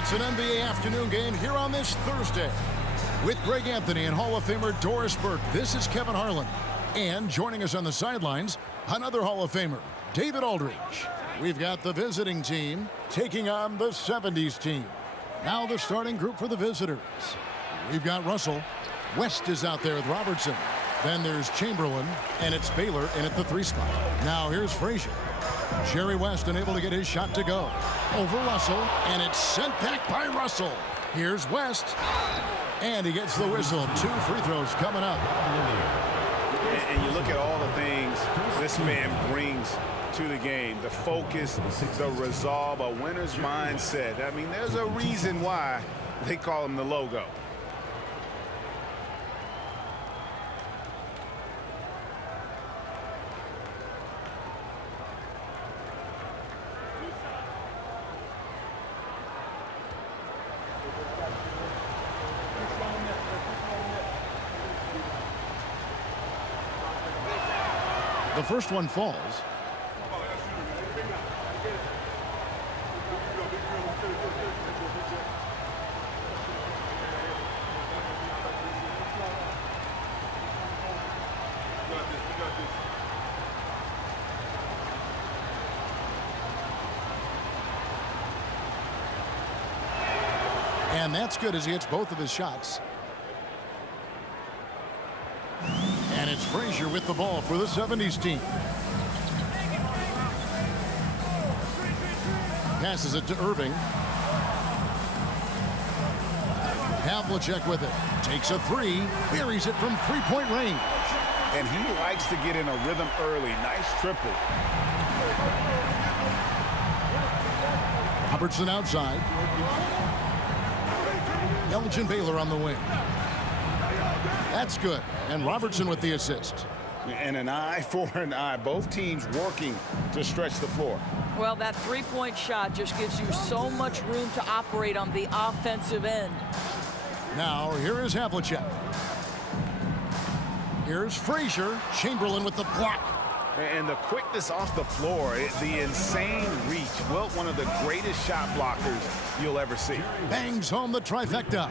It's an NBA afternoon game here on this Thursday. With Greg Anthony and Hall of Famer Doris Burke, this is Kevin Harlan. And joining us on the sidelines, another Hall of Famer, David Aldridge. We've got the visiting team taking on the 70's team. Now the starting group for the visitors. We've got Russell. West is out there with Robertson. Then there's Chamberlain, and it's Baylor in at the 3 spot. Now here's Frazier. Jerry West unable to get his shot to go. Over Russell, and it's sent back by Russell. Here's West, and he gets the whistle. 2 free throws coming up. And you look at all the things this man brings to the game. The focus, the resolve, a winner's mindset. I mean, there's a reason why they call him the logo. The first one falls. And that's good as he hits both of his shots. And it's Frazier with the ball for the 70's team. Passes it to Irving. Havlicek with it. Takes a 3. Buries it from 3-point range. And he likes to get in a rhythm early. Nice triple. Robertson outside. Elgin Baylor on the wing. That's good. And Robertson with the assist. And an eye for an eye. Both teams working to stretch the floor. Well, that 3-point shot just gives you so much room to operate on the offensive end. Now, here is Havlicek. Here's Frazier. Chamberlain with the block. And the quickness off the floor, the insane reach. Well, one of the greatest shot blockers you'll ever see. Bangs home the trifecta.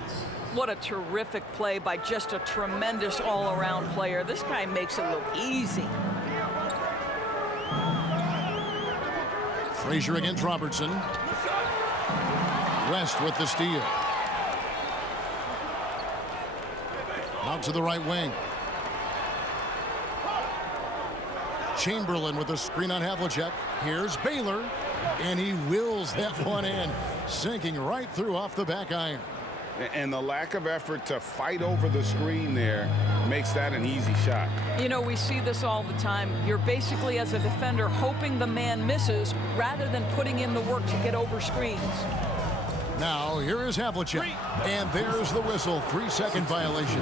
What a terrific play by just a tremendous all-around player. This guy makes it look easy. Frazier against Robertson. West with the steal. Out to the right wing. Chamberlain with a screen on Havlicek. Here's Baylor, and he wills that one in, sinking right through off the back iron. And the lack of effort to fight over the screen there makes that an easy shot. You know, we see this all the time. You're basically, as a defender, hoping the man misses rather than putting in the work to get over screens. Now, here is Havlicek, and there's the whistle. 3-second violation.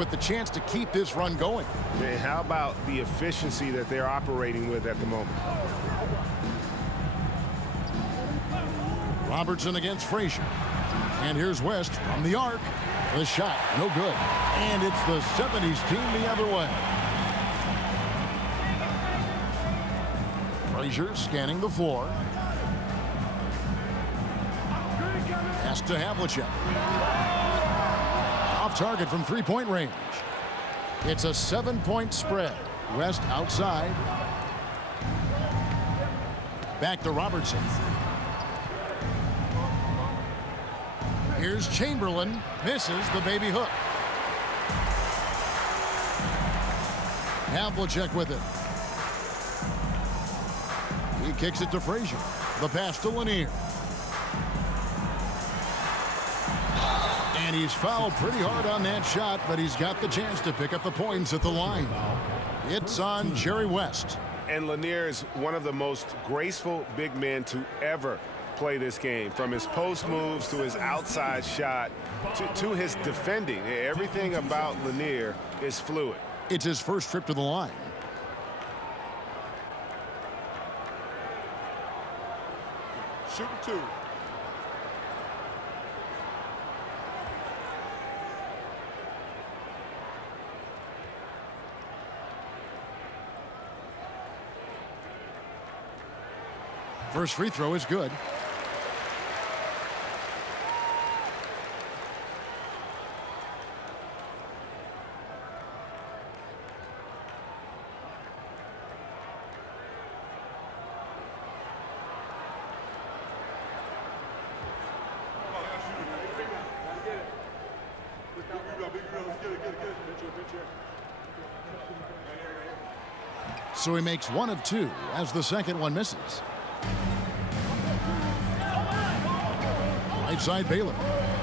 With the chance to keep this run going. And how about the efficiency that they're operating with at the moment? Robertson against Frazier. And here's West from the arc. The shot, no good. And it's the 70's team the other way. Frazier scanning the floor. Pass to Havlicek. Off target from 3-point range. It's a 7-point spread. West outside. Back to Robertson. Here's Chamberlain. Misses the baby hook. Havlicek with it. He kicks it to Frazier. The pass to Lanier. And he's fouled pretty hard on that shot, but he's got the chance to pick up the points at the line. It's on Jerry West. And Lanier is one of the most graceful big men to ever play this game. From his post moves to his outside shot to his defending. Everything about Lanier is fluid. It's his first trip to the line. Shooting 2. First free throw is good. So he makes one of two as the second one misses. Right side Baylor.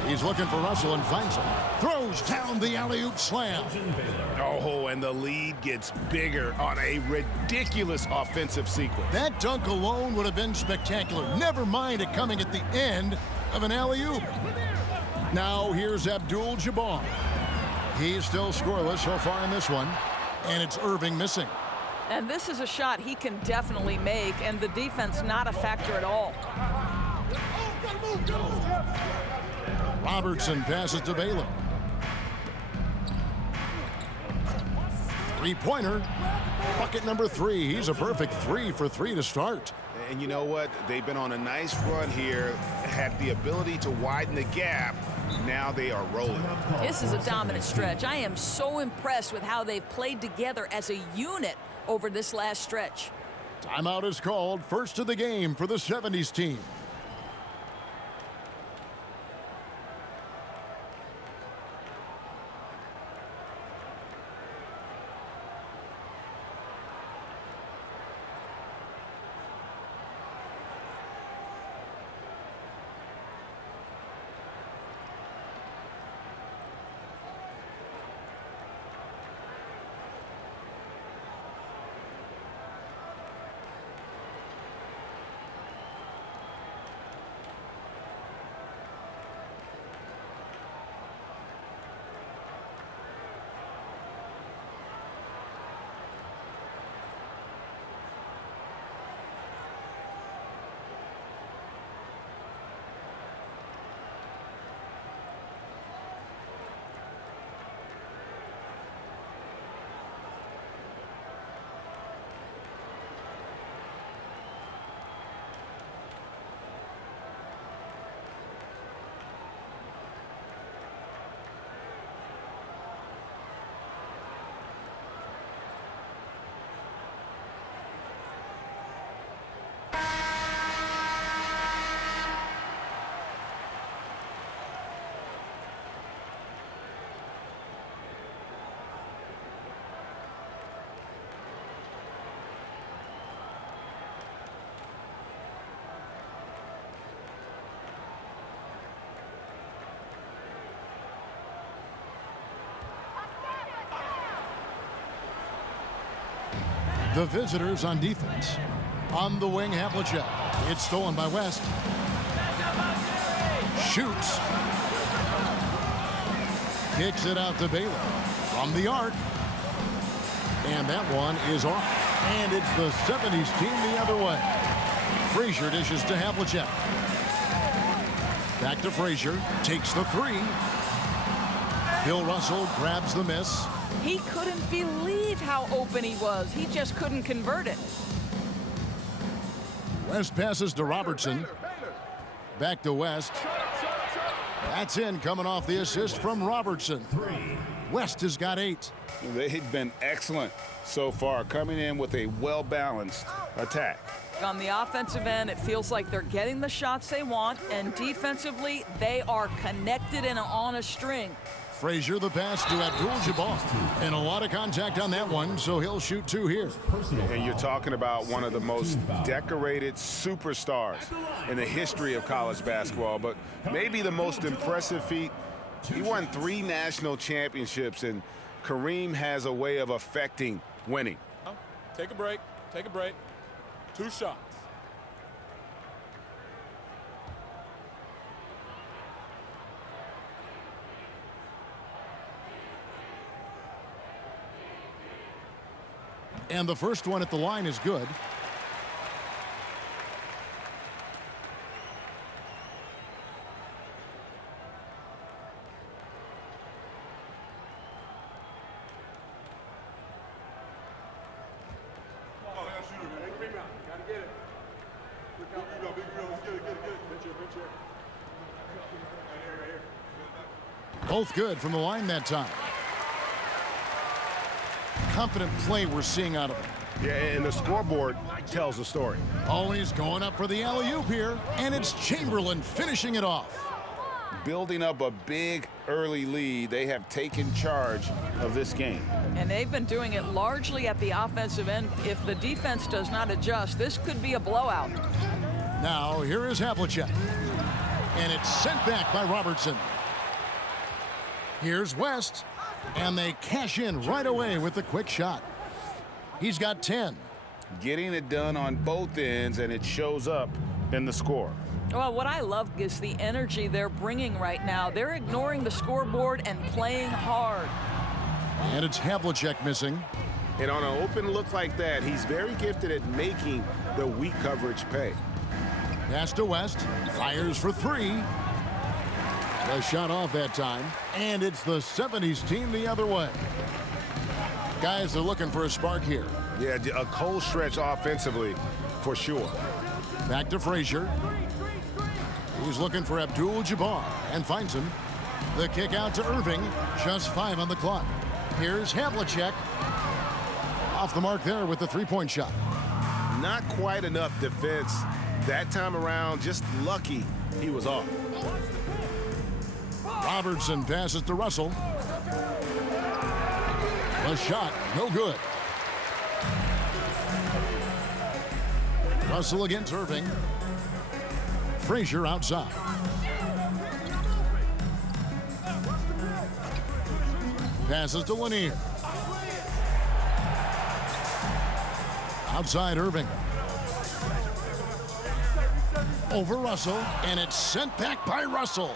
He's looking for Russell and finds him. Throws down the alley-oop slam. Oh, and the lead gets bigger on a ridiculous offensive sequence. That dunk alone would have been spectacular. Never mind it coming at the end of an alley-oop. Now here's Abdul-Jabbar. He's still scoreless so far in this one, and it's Irving missing. And this is a shot he can definitely make, and the defense not a factor at all. Robertson passes to Baylor. Three-pointer. Bucket number 3. He's a perfect 3 for 3 to start. And you know what? They've been on a nice run here, had the ability to widen the gap. Now they are rolling. This is a dominant stretch. I am so impressed with how they've played together as a unit over this last stretch. Timeout is called. First of the game for the 70's team. The visitors on defense. On the wing, Havlicek. It's stolen by West. Shoots. Kicks it out to Baylor. From the arc. And that one is off. And it's the 70's team the other way. Frazier dishes to Havlicek. Back to Frazier. Takes the 3. Bill Russell grabs the miss. He couldn't believe how open he was. He just couldn't convert it. West passes to Robertson. Back to West. That's in, coming off the assist from Robertson. West has got 8. They've been excellent so far, coming in with a well-balanced attack. On the offensive end, it feels like they're getting the shots they want, and defensively, they are connected and on a string. Frazier the pass to Abdul-Jabbar. And a lot of contact on that one, so he'll shoot 2 here. And you're talking about one of the most decorated superstars in the history of college basketball, but maybe the most impressive feat. He won 3 national championships, and Kareem has a way of affecting winning. Take a break. Take a break. 2 shots. And the first one at the line is good. Both good from the line that time. Confident play we're seeing out of him. Yeah, and the scoreboard tells the story. Oh, and he's going up for the alley-oop here, and it's Chamberlain finishing it off. Building up a big early lead, they have taken charge of this game. And they've been doing it largely at the offensive end. If the defense does not adjust, this could be a blowout. Now, here is Havlicek. And it's sent back by Robertson. Here's West. And they cash in right away with the quick shot. He's got 10. Getting it done on both ends, and it shows up in the score. Well, what I love is the energy they're bringing right now. They're ignoring the scoreboard and playing hard. And it's Havlicek missing. And on an open look like that, he's very gifted at making the weak coverage pay. Pass to West. Fires for three. A shot off that time. And it's the 70's team the other way. Guys are looking for a spark here. Yeah, a cold stretch offensively for sure. Back to Frazier. He's looking for Abdul-Jabbar and finds him. The kick out to Irving. Just 5 on the clock. Here's Havlicek. Off the mark there with the three-point shot. Not quite enough defense that time around. Just lucky he was off. Robertson passes to Russell. A shot, no good. Russell against Irving. Frazier outside. Passes to Lanier. Outside Irving. Over Russell, and it's sent back by Russell.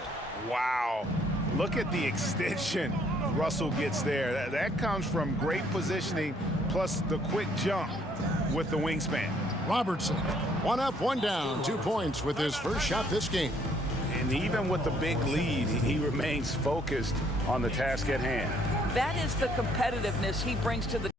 Wow. Look at the extension Russell gets there. That comes from great positioning, plus the quick jump with the wingspan. Robertson, 1 up, 1 down, 2 points with his first shot this game. And even with the big lead, he remains focused on the task at hand. That is the competitiveness he brings to the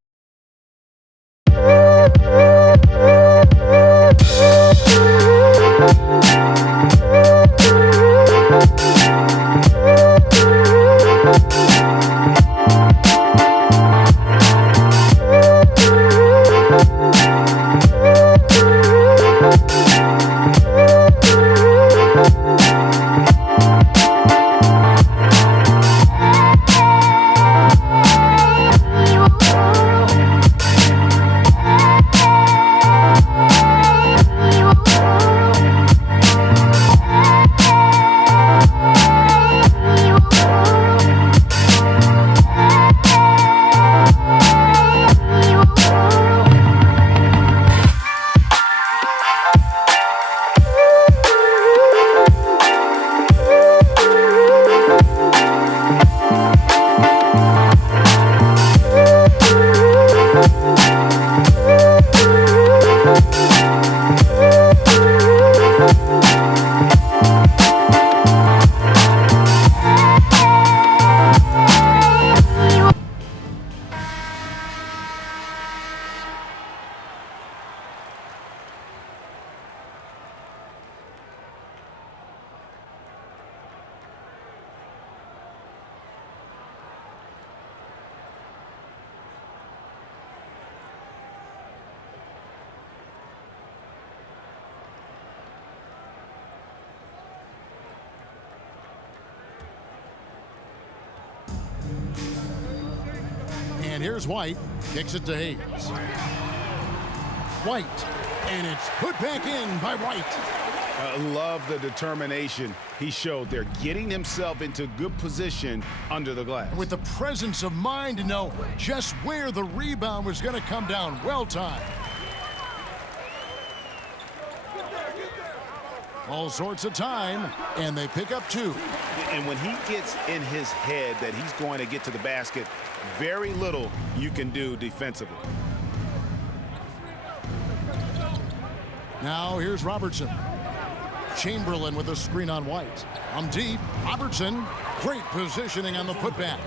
And here's White. Kicks it to Hayes. White. And it's put back in by White. I love the determination he showed there, getting himself into good position under the glass. With the presence of mind to know just where the rebound was going to come down. Well timed. All sorts of time, and they pick up 2. And when he gets in his head that he's going to get to the basket, very little you can do defensively. Now here's Robertson. Chamberlain with a screen on White. I'm deep. Robertson, great positioning on the putback.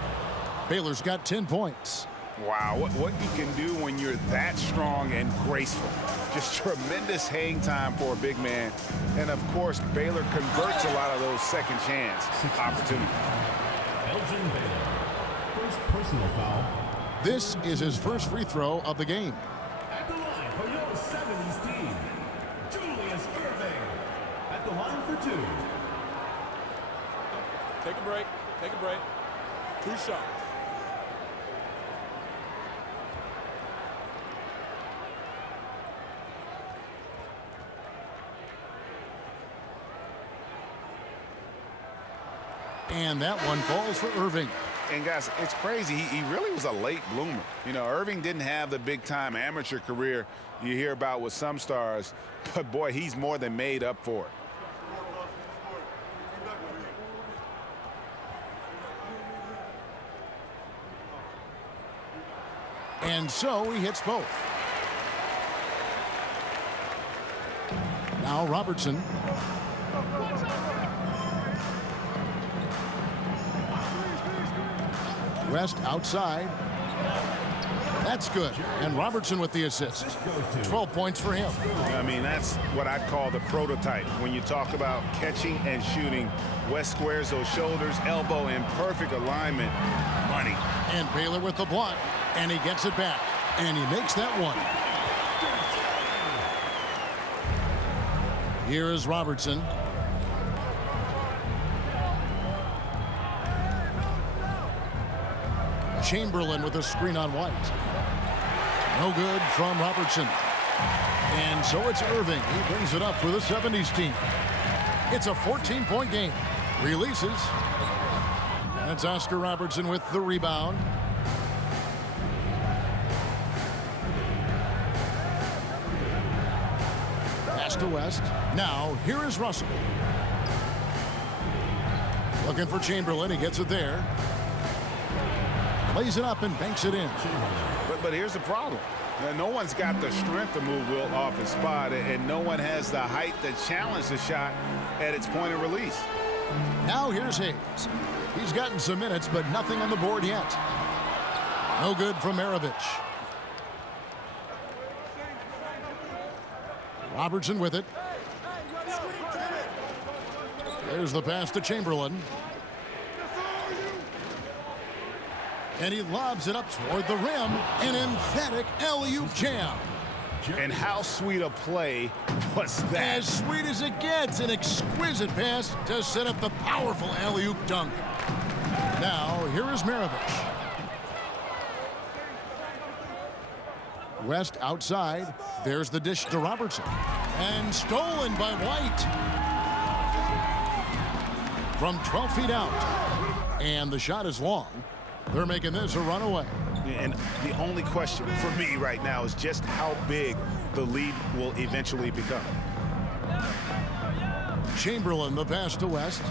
Baylor's got 10 points. Wow, what you can do when you're that strong and graceful. Just tremendous hang time for a big man. And, of course, Baylor converts a lot of those second chance opportunities. Elgin Baylor, first personal foul. This is his first free throw of the game. At the line for your 70's team, Julius Irving. At the line for 2. Take a break. Take a break. 2 shots. And that one falls for Irving. And, guys, it's crazy. He really was a late bloomer. You know, Irving didn't have the big-time amateur career you hear about with some stars. But, boy, he's more than made up for it. And so he hits both. Now Robertson. West outside. That's good. And Robertson with the assist. 12 points for him. I mean, that's what I'd call the prototype. When you talk about catching and shooting, West squares those shoulders, elbow in perfect alignment. Money. And Baylor with the block. And he gets it back. And he makes that one. Here is Robertson. Chamberlain with a screen on White. No good from Robertson. And so it's Irving. He brings it up for the 70's team. It's a 14-point game. Releases. That's Oscar Robertson with the rebound. Pass to West. Now, here is Russell. Looking for Chamberlain. He gets it there. Plays it up and banks it in. But here's the problem. No one's got the strength to move Will off his spot, and no one has the height to challenge the shot at its point of release. Now here's Hayes. He's gotten some minutes, but nothing on the board yet. No good from Maravich. Robertson with it. There's the pass to Chamberlain. And he lobs it up toward the rim. An emphatic alley-oop jam. And how sweet a play was that? As sweet as it gets. An exquisite pass to set up the powerful alley-oop dunk. Now, here is Maravich. West outside. There's the dish to Robertson. And stolen by White. From 12 feet out. And the shot is long. They're making this a runaway. And the only question for me right now is just how big the lead will eventually become. Chamberlain, the pass to West.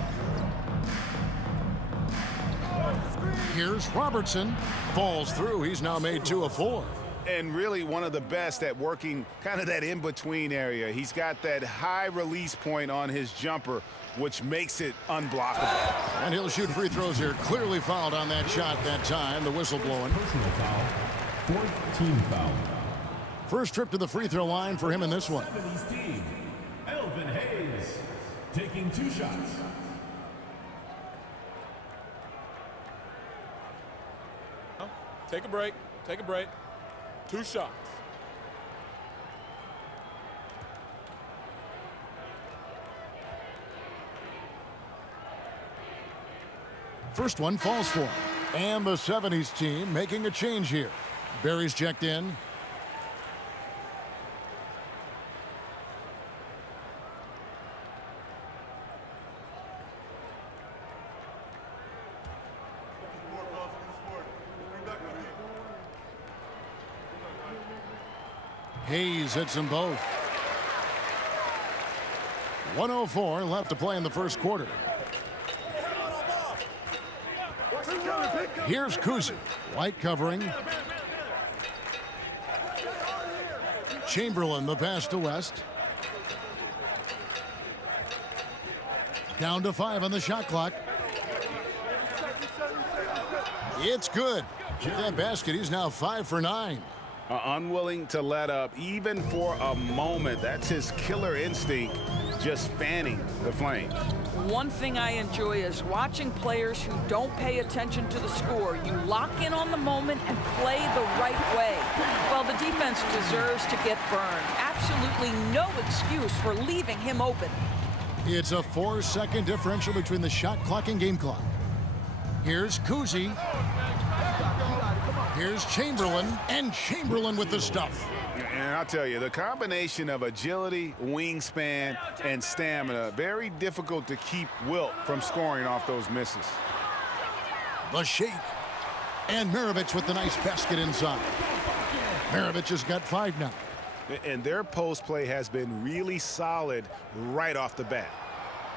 Here's Robertson. Falls through. He's now made 2 of 4. And really one of the best at working kind of that in-between area. He's got that high release point on his jumper, which makes it unblockable. And he'll shoot free throws here. Clearly fouled on that shot that time. The whistle blowing. Personal foul, 14 foul. First trip to the free throw line for him in this one. 70's team, Elvin Hayes, taking 2 shots. Take a break. Take a break. 2 shots. First one falls for him. And the 70's team making a change here. Barry's checked in. Hayes hits them both. 1:04 left to play in the first quarter. Here's Kuzi. White covering. Chamberlain, the pass to West. Down to 5 on the shot clock. It's good. With that basket, he's now 5 for 9. Unwilling to let up even for a moment. That's his killer instinct, just fanning the flames. One thing I enjoy is watching players who don't pay attention to the score. You lock in on the moment and play the right way. Well, the defense deserves to get burned. Absolutely no excuse for leaving him open. It's a 4-second differential between the shot clock and game clock. Here's Kuzi. Here's Chamberlain, and Chamberlain with the stuff. And I'll tell you, the combination of agility, wingspan, and stamina, very difficult to keep Wilt from scoring off those misses. The shake. And Maravich with the nice basket inside. Maravich has got 5 now. And their post play has been really solid right off the bat.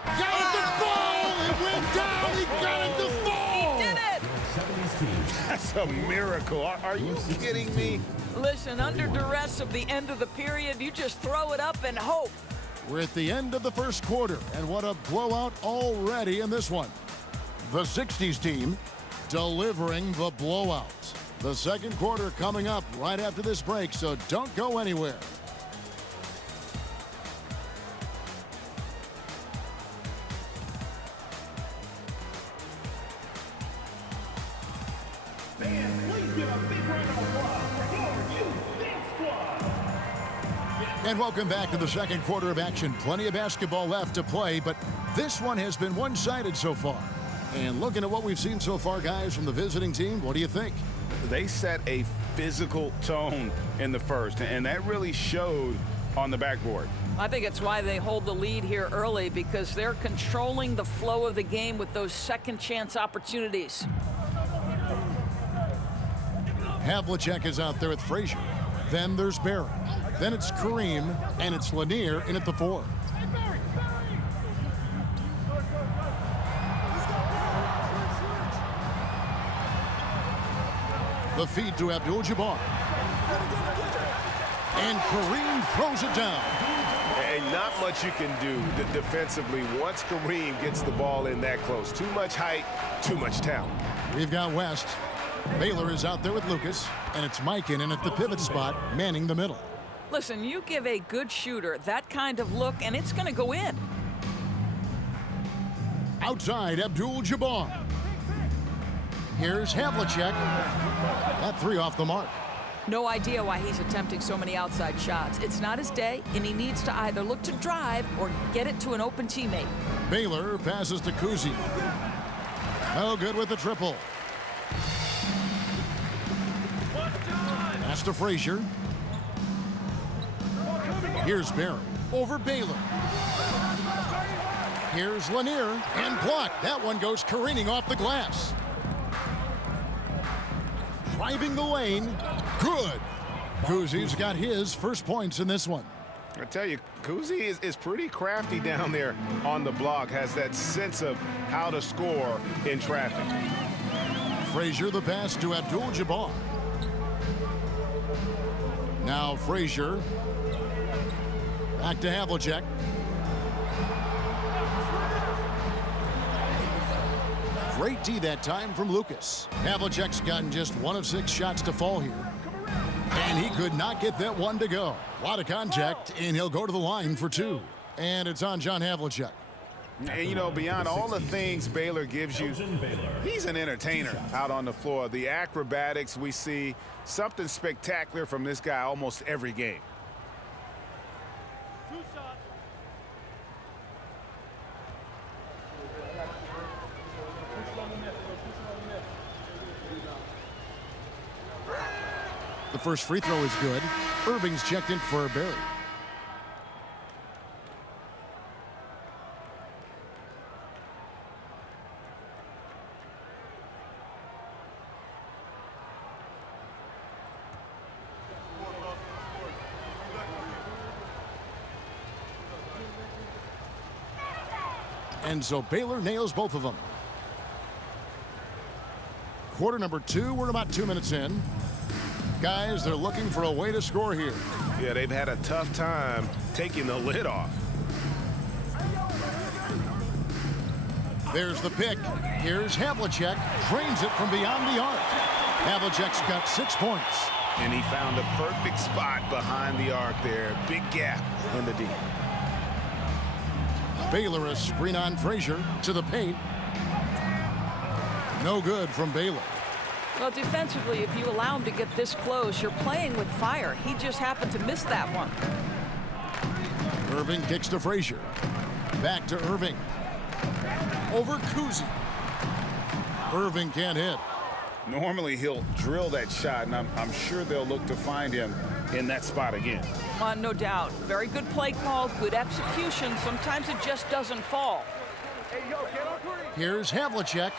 Got it to fall! It went down! He got it to fall! He did it! 70's team. That's a miracle. Are you kidding me? Listen, under duress of the end of the period, you just throw it up and hope. We're at the end of the first quarter, and what a blowout already in this one. The 60's team delivering the blowout. The second quarter coming up right after this break, so don't go anywhere. Please give a big round of applause for your youth squad. And welcome back to the second quarter of action. Plenty of basketball left to play, but this one has been one-sided so far. And looking at what we've seen so far, guys, from the visiting team, what do you think? They set a physical tone in the first, and that really showed on the backboard. I think it's why they hold the lead here early, because they're controlling the flow of the game with those second chance opportunities. Havlicek is out there with Frazier. Then there's Barry. Then it's Kareem, and it's Lanier in at the 4. The feed to Abdul-Jabbar. And Kareem throws it down. And not much you can do defensively once Kareem gets the ball in that close. Too much height, too much talent. We've got West. Baylor is out there with Lucas, and it's Mikan in at the pivot spot, manning the middle. Listen, you give a good shooter that kind of look, and it's going to go in. Outside, Abdul-Jabbar. Here's Havlicek. That 3 off the mark. No idea why he's attempting so many outside shots. It's not his day, and he needs to either look to drive or get it to an open teammate. Baylor passes to Kuzi. No good with the triple. Pass to Frazier. Here's Barry over Baylor. Here's Lanier and blocked. That one goes careening off the glass. Driving the lane. Good. Kuzi's got his first points in this one. I tell you, Kuzi is pretty crafty down there on the block, has that sense of how to score in traffic. Frazier the pass to Abdul-Jabbar. Now Frazier. Back to Havlicek. Great D that time from Lucas. Havlicek's gotten just 1 of 6 shots to fall here. And he could not get that one to go. A lot of contact, and he'll go to the line for 2. And it's on John Havlicek. And, you know, beyond all the things Baylor gives you, he's an entertainer out on the floor. The acrobatics we see, something spectacular from this guy almost every game. The first free throw is good. Irving's checked in for Barry. And so Baylor nails both of them. Quarter number 2, we're about 2 minutes in. Guys, they're looking for a way to score here. Yeah, they've had a tough time taking the lid off. There's the pick. Here's Havlicek. Drains it from beyond the arc. Havlicek's got 6 points. And he found a perfect spot behind the arc there. Big gap in the D. Baylor a screen on Frazier to the paint. No good from Baylor. Well, defensively, if you allow him to get this close, you're playing with fire. He just happened to miss that one. Irving kicks to Frazier. Back to Irving. Over Kuzi. Irving can't hit. Normally he'll drill that shot, and I'm sure they'll look to find him in that spot again. No doubt. Very good play call, good execution. Sometimes it just doesn't fall. Here's Havlicek.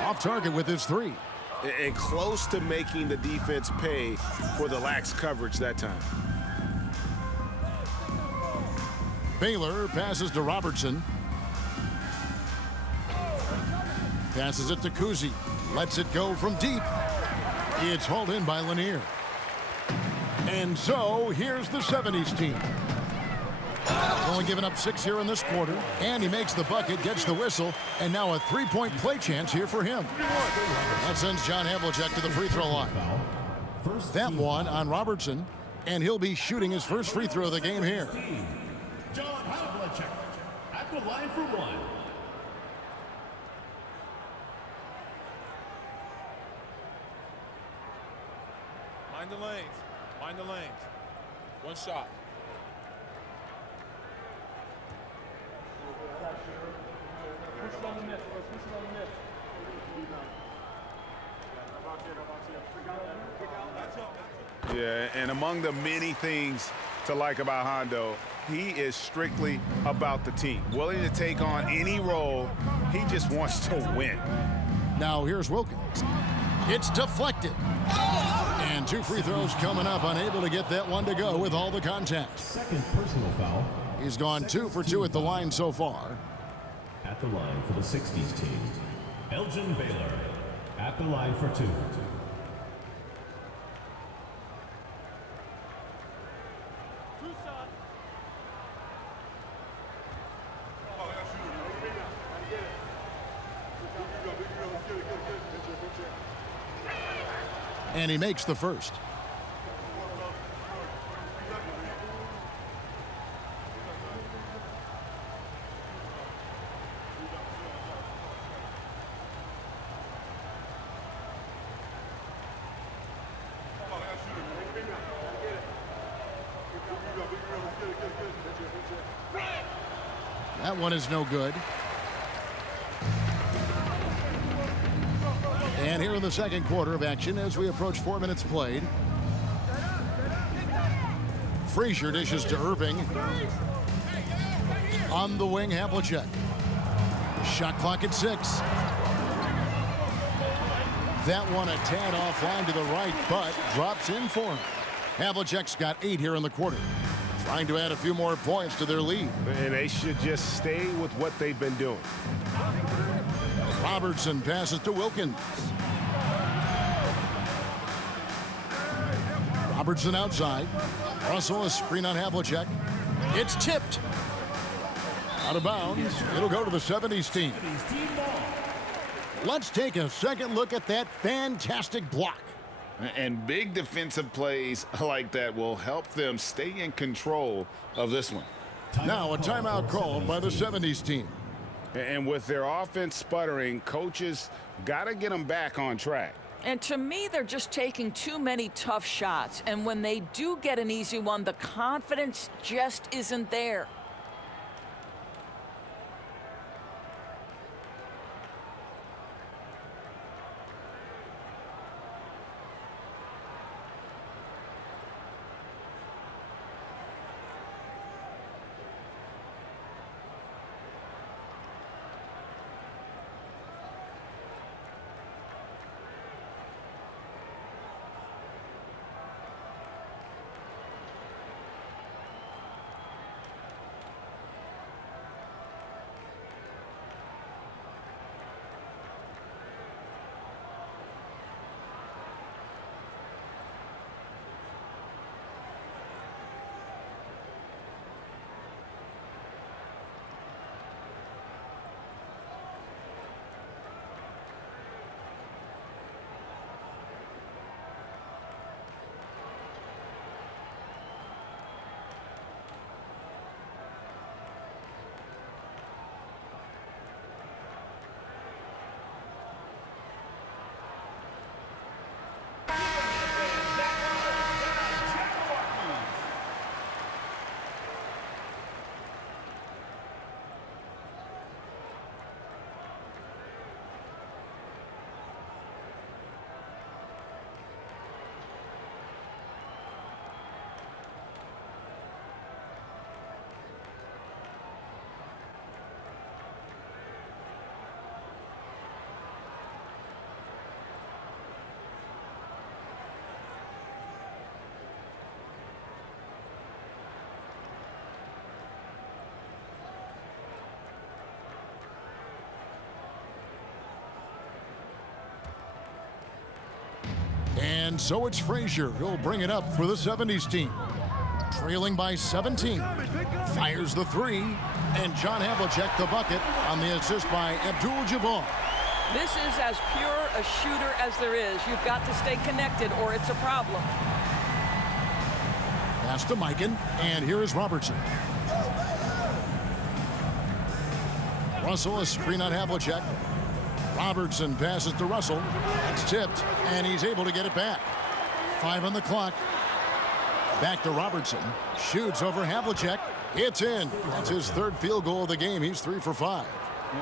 Off target with his 3. And close to making the defense pay for the lax coverage that time. Baylor passes to Robertson. Passes it to Kuzi. Lets it go from deep. It's hauled in by Lanier. And so here's the 70's team. Only giving up 6 here in this quarter. And he makes the bucket, gets the whistle, and now a 3-point play chance here for him. That sends John Havlicek to the free throw line. That one on Robertson, and he'll be shooting his first free throw of the game here. John Havlicek at the line for 1. Mind the lanes. Mind the lanes. One shot. Yeah, and among the many things to like about Hondo, he is strictly about the team. Willing to take on any role. He just wants to win. Now here's Wilkins. It's deflected. And 2 free throws coming up, unable to get that one to go with all the contact. Second personal foul. He's gone 2 for 2 at the line so far. At the line for the 60's team, Elgin Baylor. At the line for 2. And he makes the first. That one is no good. And here in the second quarter of action as we approach 4 minutes played. Frazier dishes to Irving. On the wing, Havlicek. Shot clock at 6. That one a tad offline to the right, but drops in for him. Havlicek's got 8 here in the quarter. Trying to add a few more points to their lead. And they should just stay with what they've been doing. Robertson passes to Wilkins. Robertson outside. Russell a screen on Havlicek. It's tipped. Out of bounds. It'll go to the 70's team. Let's take a second look at that fantastic block. And big defensive plays like that will help them stay in control of this one. Now a timeout called by the 70's team. And with their offense sputtering, coaches got to get them back on track. And to me, they're just taking too many tough shots. And when they do get an easy one, the confidence just isn't there. And so it's Frazier who'll bring it up for the 70's team. Trailing by 17. Fires the three. And John Havlicek the bucket on the assist by Abdul-Jabbar. This is as pure a shooter as there is. You've got to stay connected or it's a problem. Pass to Mikan, and here is Robertson. Russell, a screen on Havlicek. Robertson passes to Russell. It's tipped, and he's able to get it back. 5 on the clock. Back to Robertson. Shoots over Havlicek. It's in. That's his third field goal of the game. He's 3 for 5.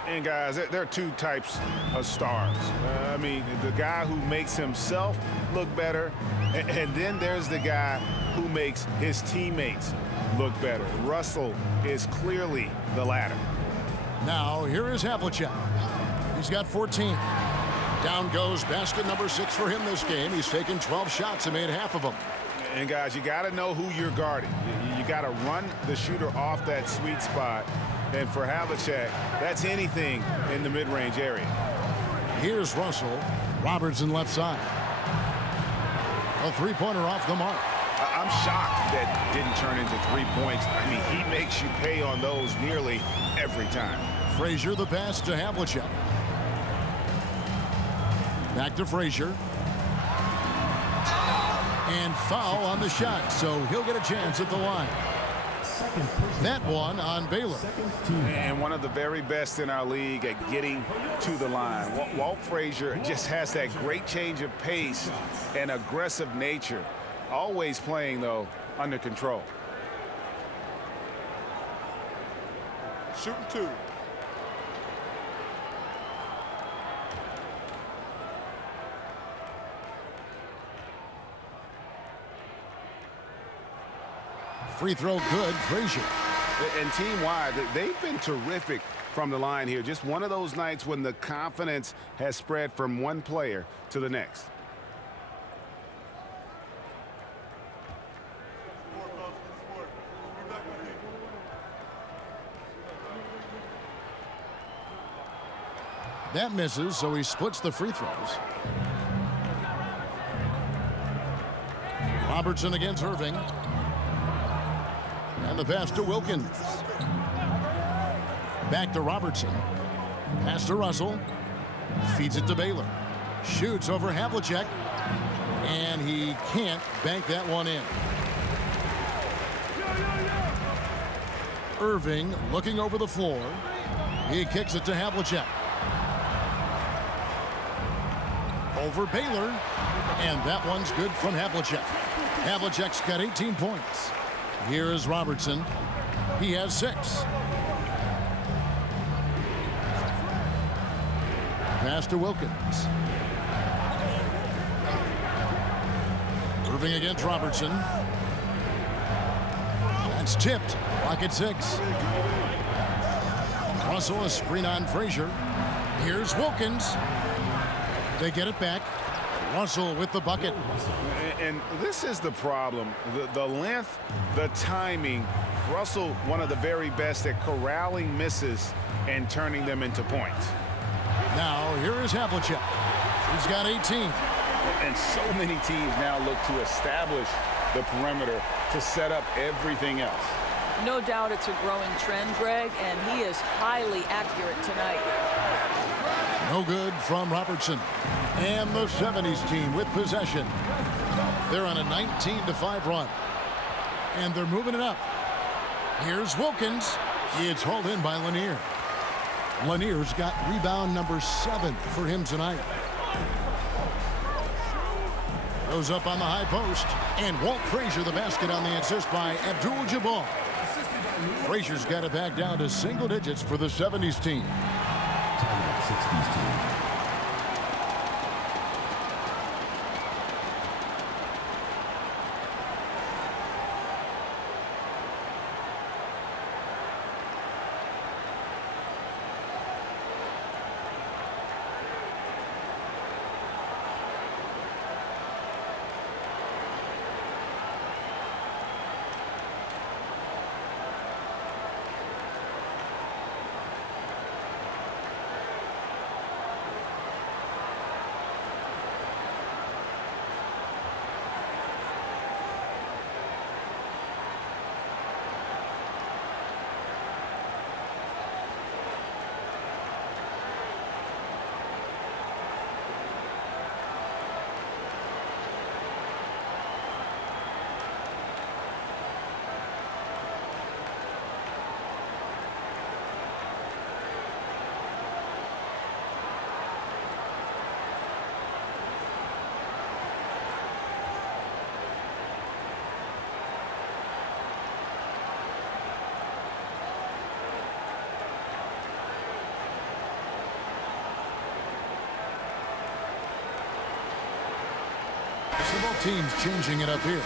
And guys, there are two types of stars. I mean, the guy who makes himself look better, and then there's the guy who makes his teammates look better. Russell is clearly the latter. Now, here is Havlicek. He's got 14. Down goes basket number 6 for him this game. He's taken 12 shots and made half of them. And guys, you got to know who you're guarding. You got to run the shooter off that sweet spot. And for Havlicek, that's anything in the mid-range area. Here's Russell. Robertson left side. A three-pointer off the mark. I'm shocked that didn't turn into 3 points. I mean, he makes you pay on those nearly every time. Frazier the pass to Havlicek. Back to Frazier. And foul on the shot, so he'll get a chance at the line. That one on Baylor. And one of the very best in our league at getting to the line. Walt Frazier just has that great change of pace and aggressive nature. Always playing, though, under control. Shooting 2. Free throw good, Frazier. And team-wide, they've been terrific from the line here. Just one of those nights when the confidence has spread from one player to the next. That misses, so he splits the free throws. Robertson against Irving. And the pass to Wilkins. Back to Robertson. Pass to Russell. Feeds it to Baylor. Shoots over Havlicek. And he can't bank that one in. Irving looking over the floor. He kicks it to Havlicek. Over Baylor. And that one's good from Havlicek. Havlicek's got 18 points. Here is Robertson. He has 6. Pass to Wilkins. Irving against Robertson. That's tipped. Clock at 6. Russell, a screen on Frazier. Here's Wilkins. They get it back. Russell with the bucket. And this is the problem. The length, the timing. Russell, one of the very best at corralling misses and turning them into points. Now, here is Havlicek. He's got 18. And so many teams now look to establish the perimeter to set up everything else. No doubt it's a growing trend, Greg, and he is highly accurate tonight. No good from Robertson. And the 70's team with possession. They're on a 19-5 run. And they're moving it up. Here's Wilkins. It's hauled in by Lanier. Lanier's got rebound number 7 for him tonight. Goes up on the high post. And Walt Frazier the basket on the assist by Abdul-Jabbar. Frazier's got it back down to single digits for the 70's team. 60's team. Both teams changing it up here.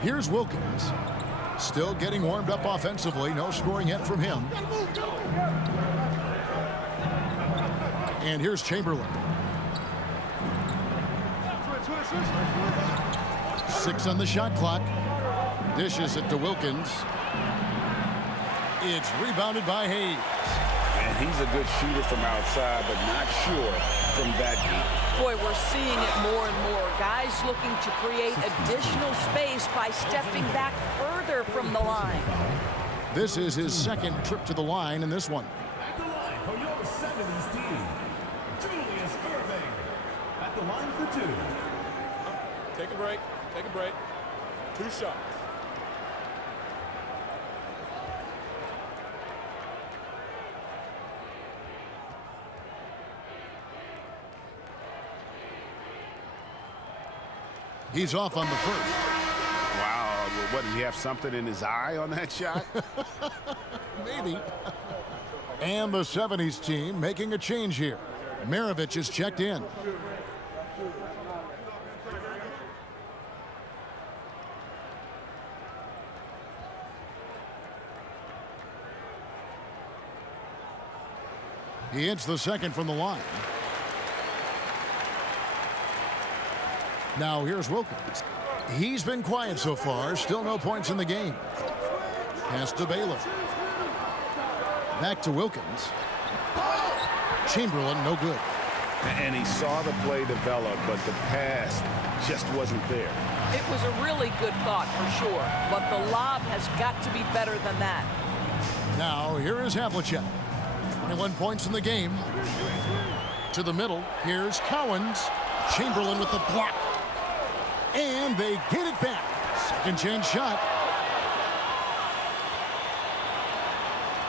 Here's Wilkins. Still getting warmed up offensively. No scoring yet from him. And here's Chamberlain. 6 on the shot clock. Dishes it to Wilkins. It's rebounded by Hayes. And he's a good shooter from outside, but not sure from that deep. Boy, we're seeing it more and more. Guys looking to create additional space by stepping back further from the line. This is his second trip to the line in this one. At the line for your 70's team, Julius Irving. At the line for 2. Take a break. Take a break. 2 shots. He's off on the first. Wow, what, did he have something in his eye on that shot? Maybe. And the 70's team making a change here. Maravich is checked in. He hits the second from the line. Now here's Wilkins. He's been quiet so far. Still no points in the game. Pass to Baylor. Back to Wilkins. Chamberlain, no good. And he saw the play develop, but the pass just wasn't there. It was a really good thought for sure, but the lob has got to be better than that. Now here is Havlicek. 21 points in the game. To the middle. Here's Cowens. Chamberlain with the block. And they get it back. Second chance shot.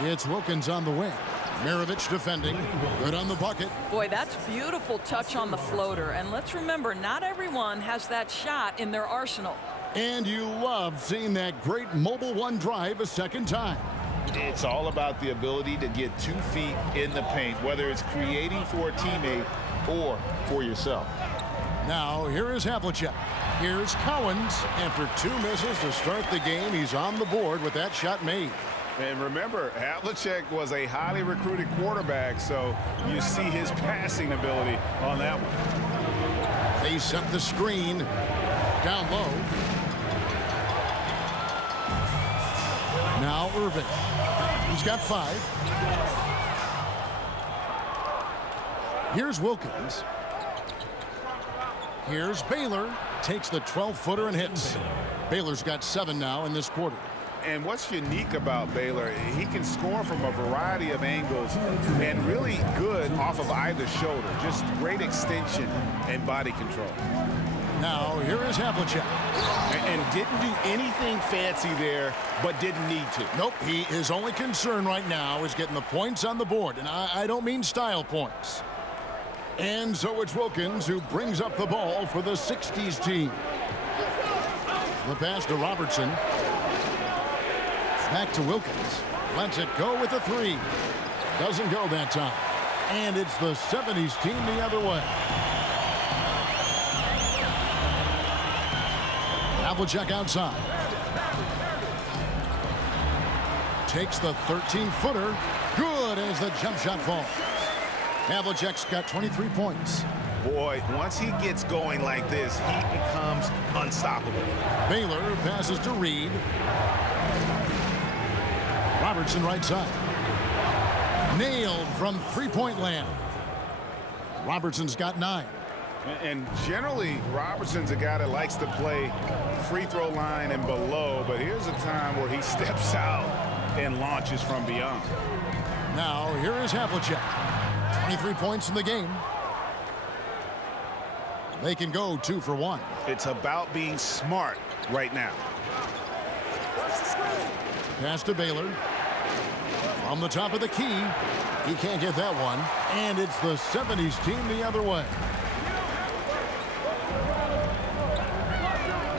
It's Wilkins on the wing. Maravich defending. Good on the bucket. Boy, that's beautiful touch on the floater. And let's remember, not everyone has that shot in their arsenal. And you love seeing that great mobile one drive a second time. It's all about the ability to get 2 feet in the paint, whether it's creating for a teammate or for yourself. Now, here is Havlicek. Here's Cowens. After 2 misses to start the game, he's on the board with that shot made. And remember, Havlicek was a highly recruited quarterback, so you see his passing ability on that one. They set the screen down low. Now Irving. He's got 5. Here's Wilkins. Here's Baylor. Takes the 12-footer and hits. Baylor's got 7 now in this quarter. And what's unique about Baylor, he can score from a variety of angles and really good off of either shoulder. Just great extension and body control. Now, here is Havlicek. And didn't do anything fancy there, but didn't need to. Nope, his only concern right now is getting the points on the board. And I don't mean style points. And so it's Wilkins who brings up the ball for the 60's team. The pass to Robertson. Back to Wilkins. Lets it go with a 3. Doesn't go that time. And it's the 70's team the other way. Havlicek outside. Takes the 13-footer. Good as the jump shot falls. Havlicek's got 23 points. Boy, once he gets going like this, he becomes unstoppable. Baylor passes to Reed. Robertson right side. Nailed from three-point land. Robertson's got 9. And generally, Robertson's a guy that likes to play free throw line and below, but here's a time where he steps out and launches from beyond. Now, here is Havlicek. 23 points in the game. They can go 2 for 1. It's about being smart right now. Pass to Baylor. From the top of the key. He can't get that one. And it's the 70's team the other way.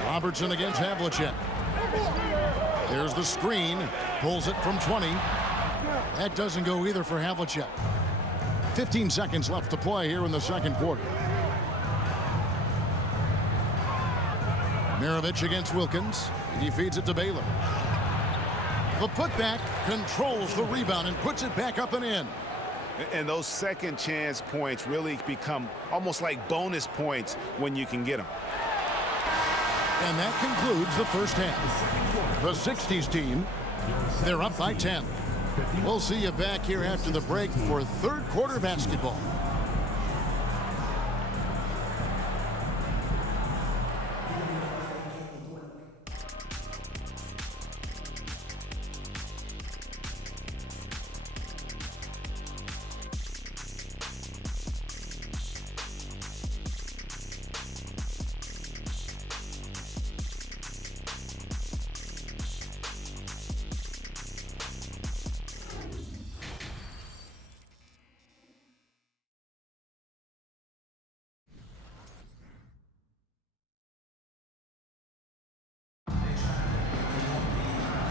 Robertson against Havlicek. There's the screen. Pulls it from 20. That doesn't go either for Havlicek. 15 seconds left to play here in the second quarter. Maravich against Wilkins. He feeds it to Baylor. The putback controls the rebound and puts it back up and in. And those second chance points really become almost like bonus points when you can get them. And that concludes the first half. The 60's team, they're up by 10. We'll see you back here after the break for third quarter basketball.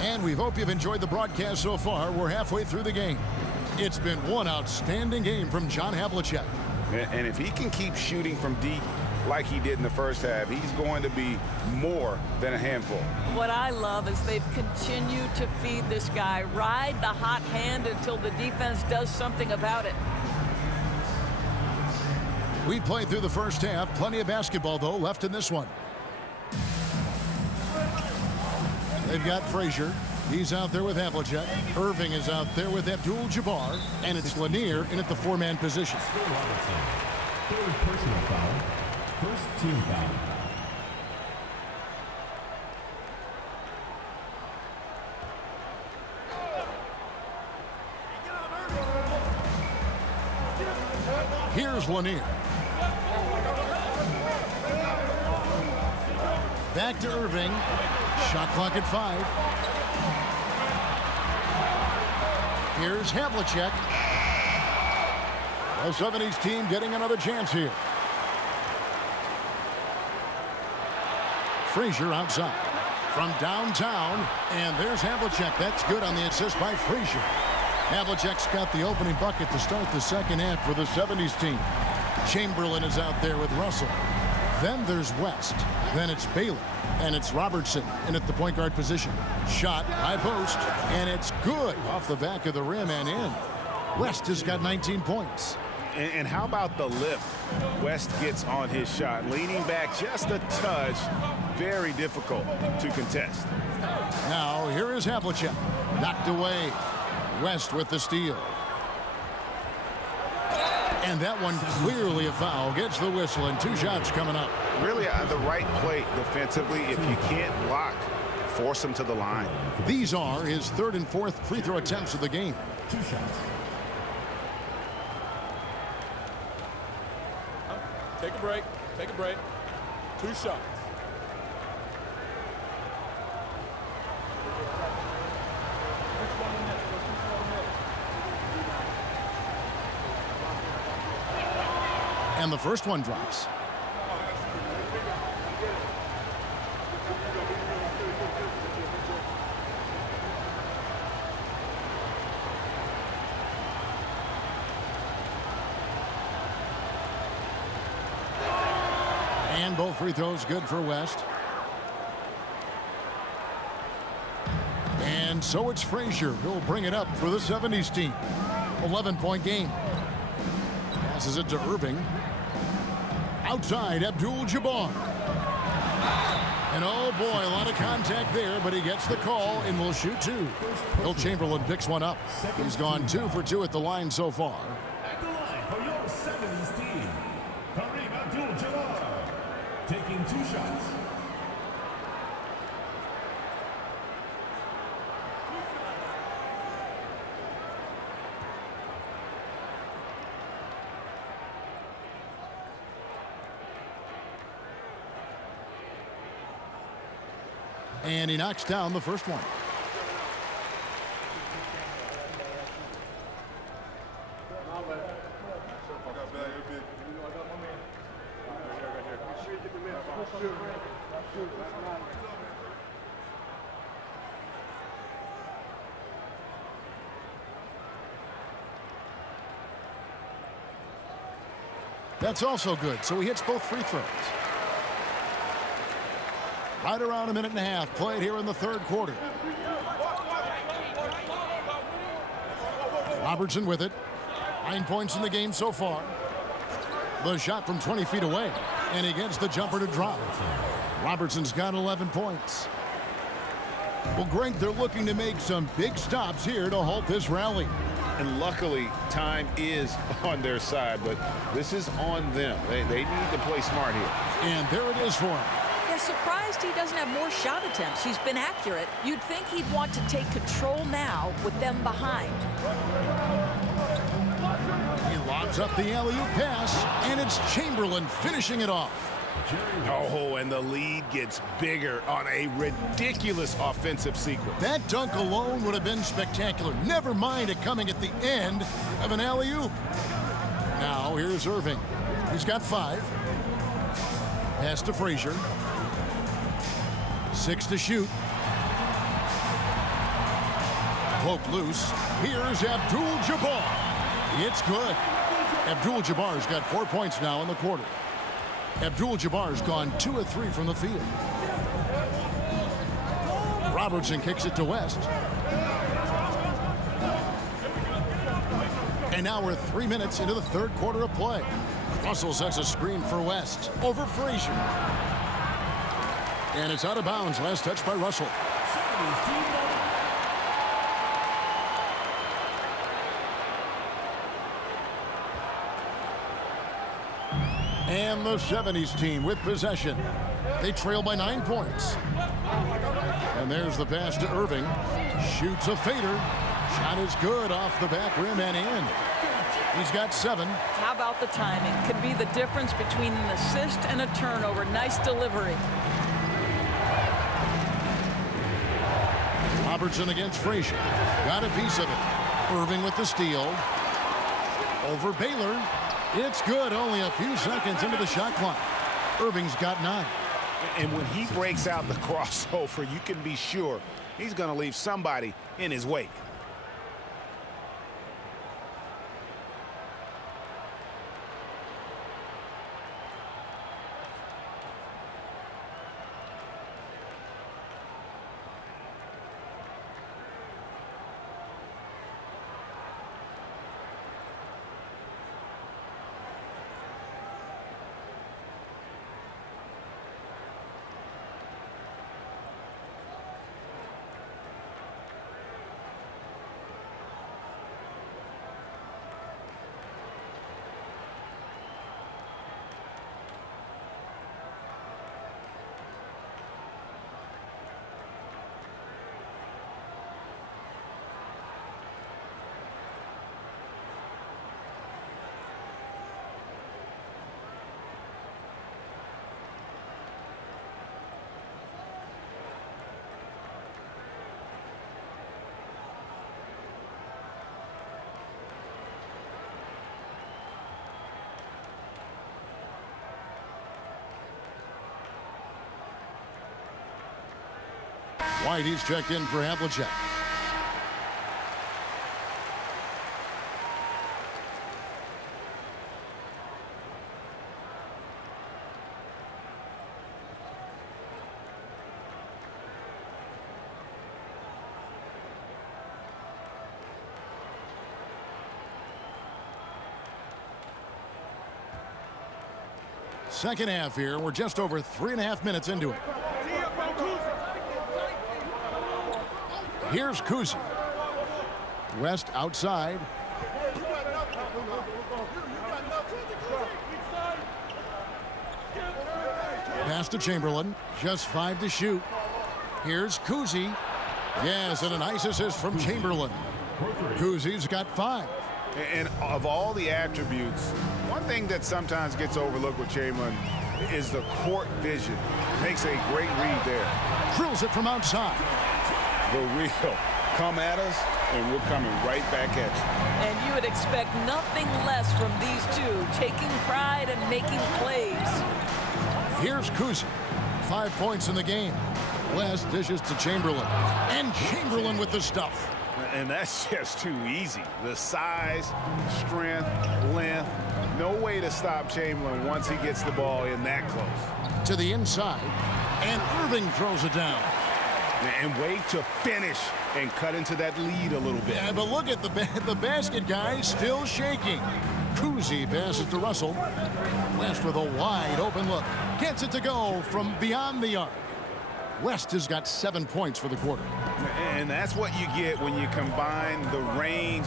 And we hope you've enjoyed the broadcast so far. We're halfway through the game. It's been one outstanding game from John Havlicek. And if he can keep shooting from deep like he did in the first half, he's going to be more than a handful. What I love is they've continued to feed this guy, ride the hot hand until the defense does something about it. We've played through the first half. Plenty of basketball, though, left in this one. They've got Frazier. He's out there with Havlicek. Irving is out there with Abdul-Jabbar. And it's Lanier in at the four-man position. Third personal foul. First team foul. Here's Lanier. Back to Irving. Shot clock at 5. Here's Havlicek. The 70's team getting another chance here. Frazier outside. From downtown. And there's Havlicek. That's good on the assist by Frazier. Havlicek's got the opening bucket to start the second half for the 70's team. Chamberlain is out there with Russell. Then there's West. Then it's Baylor. And it's Robertson in at the point guard position. Shot, high post, and it's good off the back of the rim and in. West has got 19 points. And how about the lift West gets on his shot? Leaning back just a touch. Very difficult to contest. Now, here is Havlicek. Knocked away. West with the steal. And that one clearly a foul. Gets the whistle and 2 shots coming up. Really the right play defensively. If you can't block, force him to the line. These are his third and fourth free throw attempts of the game. 2 shots. Take a break. Take a break. 2 shots. And the first one drops. And both free throws good for West. And so it's Frazier who'll bring it up for the 70's team. 11-point game. Passes it to Irving. Outside, Abdul-Jabbar. And oh boy, a lot of contact there, but he gets the call and will shoot 2. Will Chamberlain picks one up. He's gone 2 for 2 at the line so far. At the line for your 70's team, Kareem Abdul-Jabbar, taking 2 shots. And he knocks down the first one. That's also good, so he hits both free throws. Right around a minute and a half played here in the third quarter. Robertson with it. 9 points in the game so far. The shot from 20 feet away, and he gets the jumper to drop. Robertson's got 11 points. Well, Greg, they're looking to make some big stops here to halt this rally. And luckily, time is on their side, but this is on them. They need to play smart here. And there it is for him. Yeah, surprised he doesn't have more shot attempts. He's been accurate. You'd think he'd want to take control now with them behind. He lobs up the alley-oop pass, and it's Chamberlain finishing it off. Oh, and the lead gets bigger on a ridiculous offensive sequence. That dunk alone would have been spectacular. Never mind it coming at the end of an alley-oop. Now here's Irving. He's got 5. Pass to Frazier. 6 to shoot. Poke loose. Here's Abdul-Jabbar. It's good. Abdul-Jabbar's got 4 points now in the quarter. Abdul-Jabbar's gone 2 of 3 from the field. Robertson kicks it to West. And now we're 3 minutes into the third quarter of play. Russell sets a screen for West over Frazier. And it's out of bounds. Last touch by Russell. And the 70's team with possession. They trail by 9 points. And there's the pass to Irving. Shoots a fader. Shot is good off the back rim and in. He's got 7. How about the timing? Could be the difference between an assist and a turnover. Nice delivery. Robertson against Frazier. Got a piece of it. Irving with the steal. Over Baylor. It's good. Only a few seconds into the shot clock. Irving's got 9. And when he breaks out the crossover, you can be sure he's going to leave somebody in his wake. White, he's checked in for Havlicek. Second half here. We're just over 3.5 minutes into it. Here's Kuzi. West outside. Pass to Chamberlain. Just 5 to shoot. Here's Kuzi. Yes, and a nice assist from Chamberlain. Kuzi's got 5. And of all the attributes, one thing that sometimes gets overlooked with Chamberlain is the court vision. Makes a great read there. Drills it from outside. The real come at us, and we're coming right back at you. And you would expect nothing less from these two, taking pride and making plays. Here's Kuzi. 5 points in the game. West dishes to Chamberlain. And Chamberlain with the stuff. And that's just too easy. The size, strength, length, no way to stop Chamberlain once he gets the ball in that close. To the inside. And Irving throws it down. And wait to finish and cut into that lead a little bit. Yeah, but look at the basket guy still shaking. Kuzi passes to Russell. West with a wide open look. Gets it to go from beyond the arc. West has got 7 points for the quarter. And that's what you get when you combine the range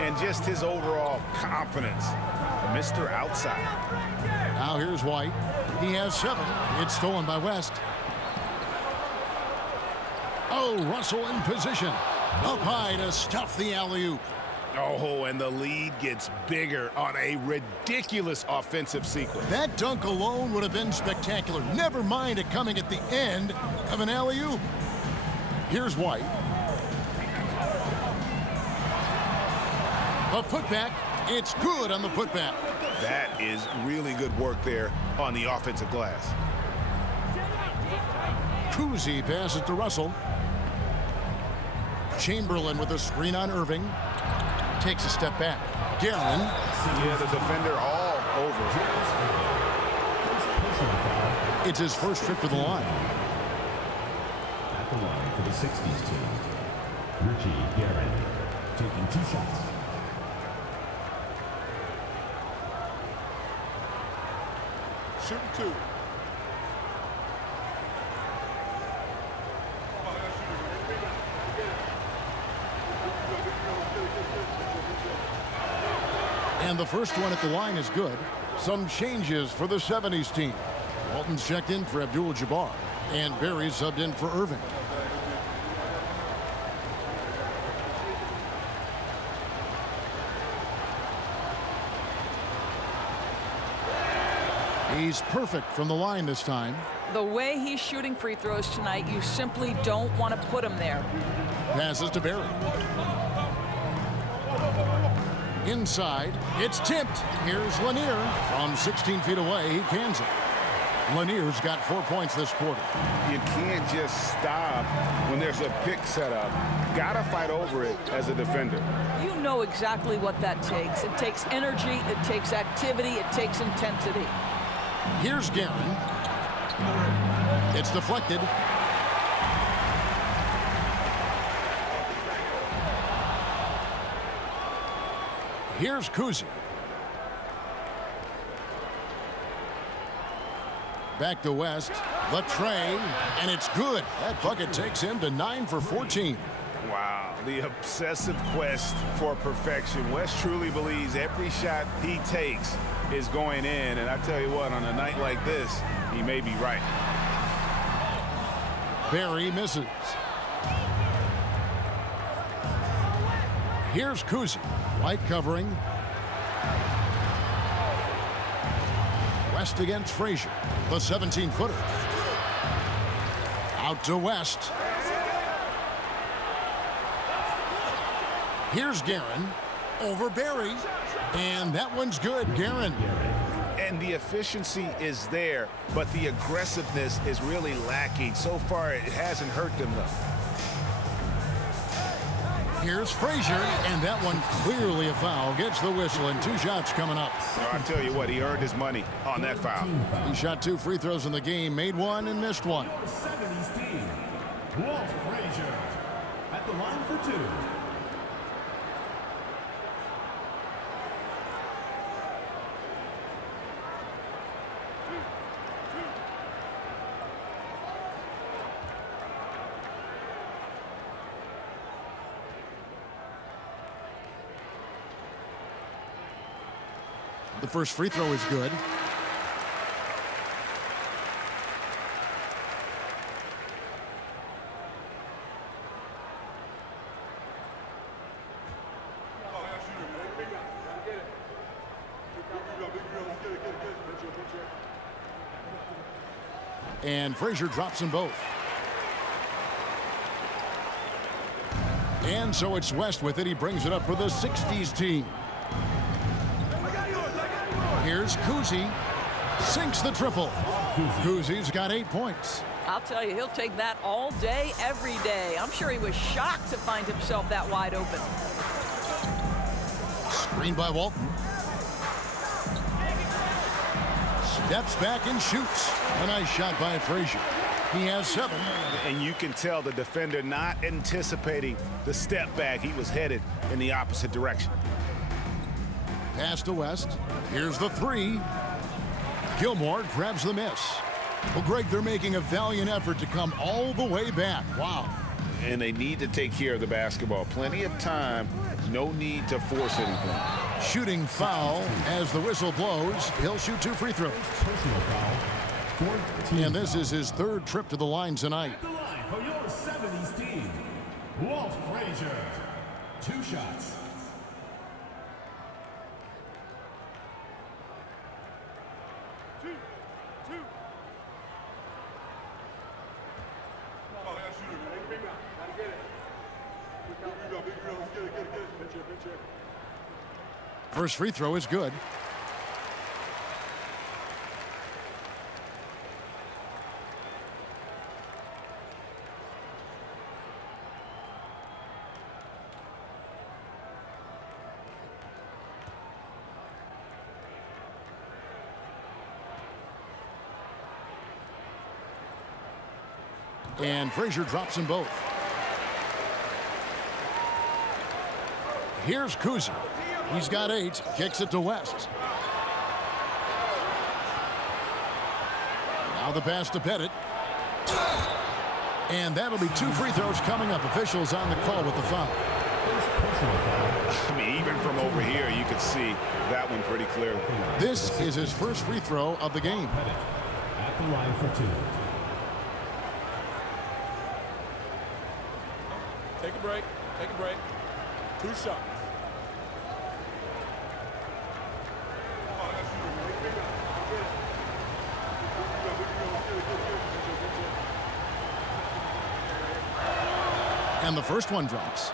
and just his overall confidence. Mr. Outside. Now here's White. He has 7. It's stolen by West. Oh, Russell in position. Up high to stuff the alley-oop. Oh, and the lead gets bigger on a ridiculous offensive sequence. That dunk alone would have been spectacular. Never mind it coming at the end of an alley-oop. Here's White. A putback. It's good on the putback. That is really good work there on the offensive glass. Kuzi passes to Russell. Chamberlain with a screen on Irving. Takes a step back. Guerin. Yeah, the defender all over. It's his first trip to the line. At the line for the 60's team, Richie Guerin taking 2 shots. Shooting 2. And the first one at the line is good. Some changes for the 70's team. Walton's checked in for Abdul-Jabbar, and Barry's subbed in for Irving. He's perfect from the line this time. The way he's shooting free throws tonight, you simply don't want to put him there. Passes to Barry. Inside, it's tipped. Here's Lanier. From 16 feet away, he cans it. Lanier's got 4 points this quarter. You can't just stop when there's a pick set up. Gotta fight over it as a defender. You know exactly what that takes. It takes energy, it takes activity, it takes intensity. Here's Guerin. It's deflected. Here's Kuzi. Back to West. The tray, and it's good. That bucket takes him to 9 for 14. Wow, the obsessive quest for perfection. West truly believes every shot he takes is going in, and I tell you what, on a night like this, he may be right. Barry misses. Here's Kuzi. White covering. West against Frazier. The 17-footer. Out to West. Here's Guerin. Over Barry. And that one's good. Guerin. And the efficiency is there, but the aggressiveness is really lacking. So far, it hasn't hurt them, though. Here's Frazier, and that one clearly a foul. Gets the whistle, and 2 shots coming up. I tell you what, he earned his money on that foul. He shot 2 free throws in the game, made 1 and missed 1. 70's team, Walt Frazier at the line for 2. The first free throw is good. And Frazier drops them both. And so it's West with it. He brings it up for the 60s team. Here's Kuzi. Sinks the triple. Kuzi's got 8 points. I'll tell you, he'll take that all day, every day. I'm sure he was shocked to find himself that wide open. Screen by Walton. Steps back and shoots. A nice shot by Frazier. He has 7. And you can tell the defender not anticipating the step back. He was headed in the opposite direction. Pass to West. Here's the 3. Gilmore grabs the miss. Well, Greg, they're making a valiant effort to come all the way back. Wow. And they need to take care of the basketball. Plenty of time. No need to force anything. Shooting foul as the whistle blows. He'll shoot 2 free throws. Personal foul. 14. And this is his 3rd trip to the line tonight. At the line for your 70s team, Walt Frazier. 2 shots. First free throw is good. And Frazier drops them both. Here's Kuzi. He's got 8. Kicks it to West. Now the pass to Pettit. And that'll be 2 free throws coming up. Officials on the call with the foul. I mean, even from over here, you could see that one pretty clearly. This is his first free throw of the game. Pettit at the line for 2. Take a break. Take a break. 2 shots. And the first one drops.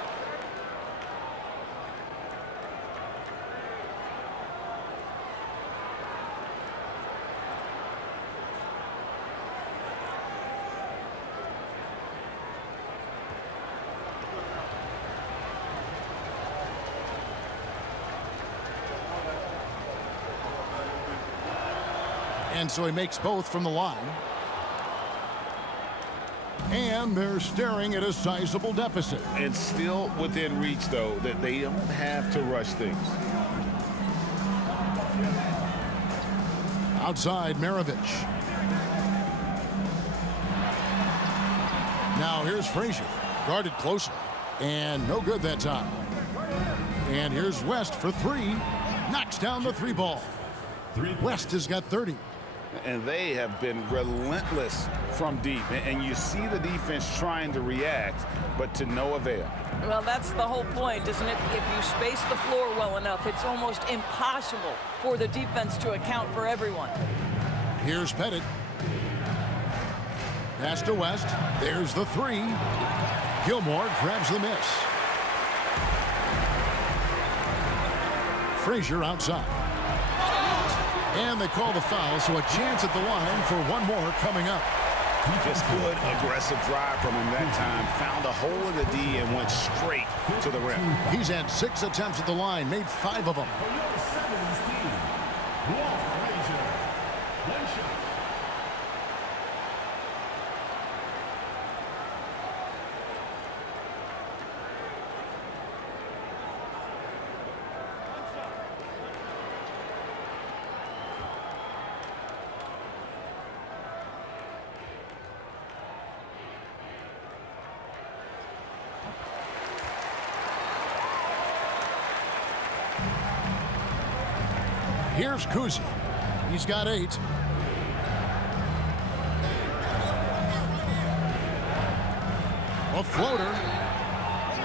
And so he makes both from the line. And they're staring at a sizable deficit. And still within reach, though, that they don't have to rush things. Outside, Maravich. Now here's Frazier. Guarded closely. And no good that time. And here's West for 3. Knocks down the 3 ball. West has got 30. And they have been relentless from deep. And you see the defense trying to react, but to no avail. Well, that's the whole point, isn't it? If you space the floor well enough, it's almost impossible for the defense to account for everyone. Here's Pettit. Pass to West. There's the 3. Gilmore grabs the miss. Frazier outside. And they call the foul, so a chance at the line for one more coming up. Just good, aggressive drive from him that time. Found a hole in the D and went straight to the rim. He's had 6 attempts at the line, made 5 of them. For your 70s team, Walt Frazier. 1 shot. Here's Kuzi. He's got 8. A floater.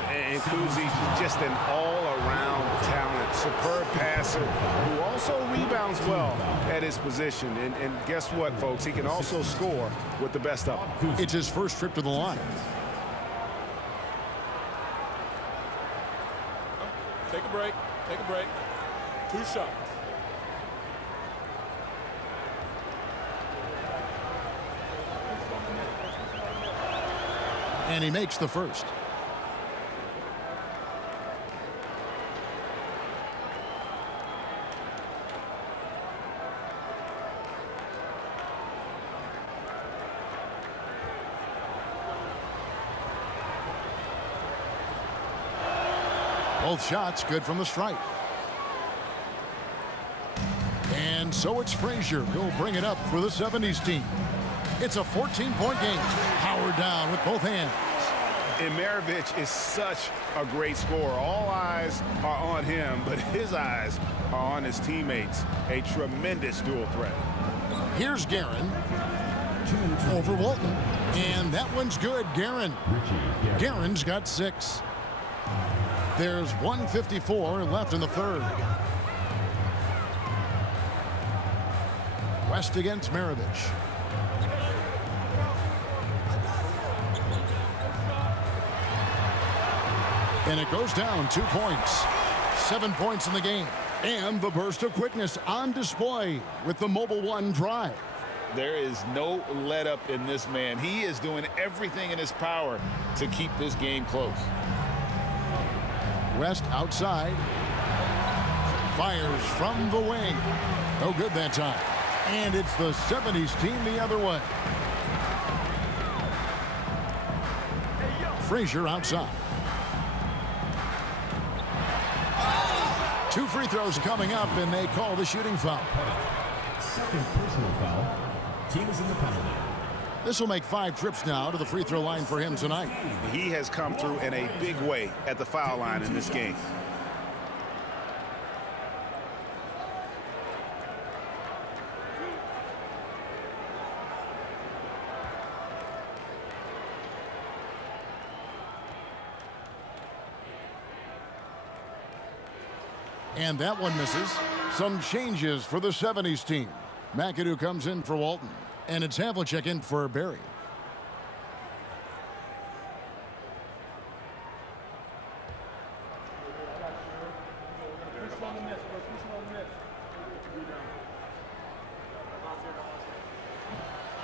And Kuzi, just an all-around talent superb passer who also rebounds well at his position. And guess what, folks? He can also score with the best of them. It's his first trip to the line. Take a break. Take a break. 2 shots. And he makes the first. Both shots good from the stripe. And so it's Frazier who'll bring it up for the 70's team. It's a 14-point game. Powered down with both hands. And Maravich is such a great scorer. All eyes are on him, but his eyes are on his teammates. A tremendous dual threat. Here's Guerin over Walton. And that one's good. Guerin's got 6. There's 1:54 left in the third. West against Maravich. And it goes down 2 points. 7 points in the game. And the burst of quickness on display with the Mobile One drive. There is no let up in this man. He is doing everything in his power to keep this game close. West outside. Fires from the wing. No good that time. And it's the 70's team the other way. Frazier outside. 2 free throws coming up, and they call the shooting foul. Second personal foul. Team is in the penalty. This will make 5 trips now to the free throw line for him tonight. He has come through in a big way at the foul line in this game. And that one misses. Some changes for the 70's team. McAdoo comes in for Walton. And it's Havlicek in for Barry.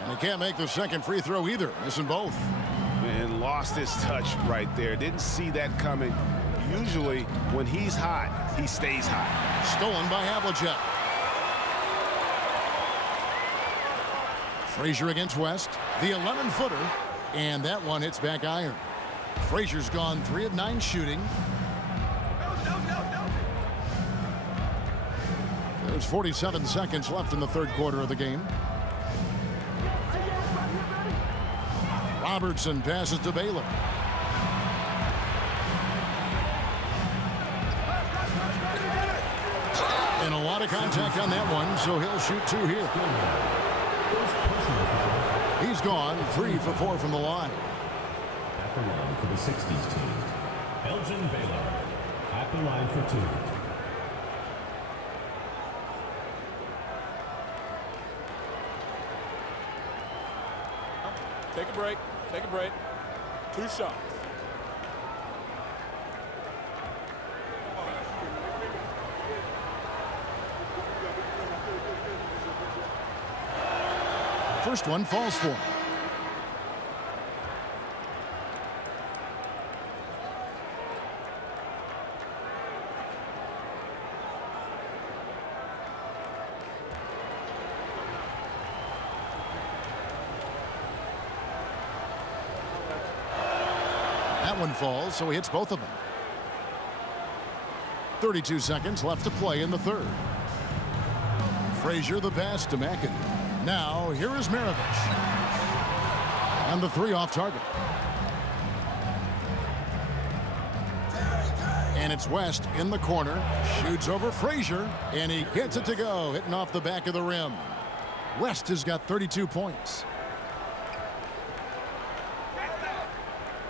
And he can't make the second free throw either, missing both. And lost his touch right there. Didn't see that coming. Usually, when he's hot, he stays hot. Stolen by Havlicek. Frazier against West. The 11-footer. And that one hits back iron. Frazier's gone 3 of 9 shooting. There's 47 seconds left in the third quarter of the game. Robertson passes to Baylor. And a lot of contact on that one, so he'll shoot 2 here. He's gone 3 for 4 from the line. At the line for the 60's team, Elgin Baylor. At the line for 2. Take a break. Take a break. 2 shots. First one falls for him. That one falls, so he hits both of them. 32 seconds left to play in the third. Frazier the pass to McAdoo. Now, here is Maravich. And the 3 off target. And it's West in the corner. Shoots over Frazier, and he gets it to go, hitting off the back of the rim. West has got 32 points.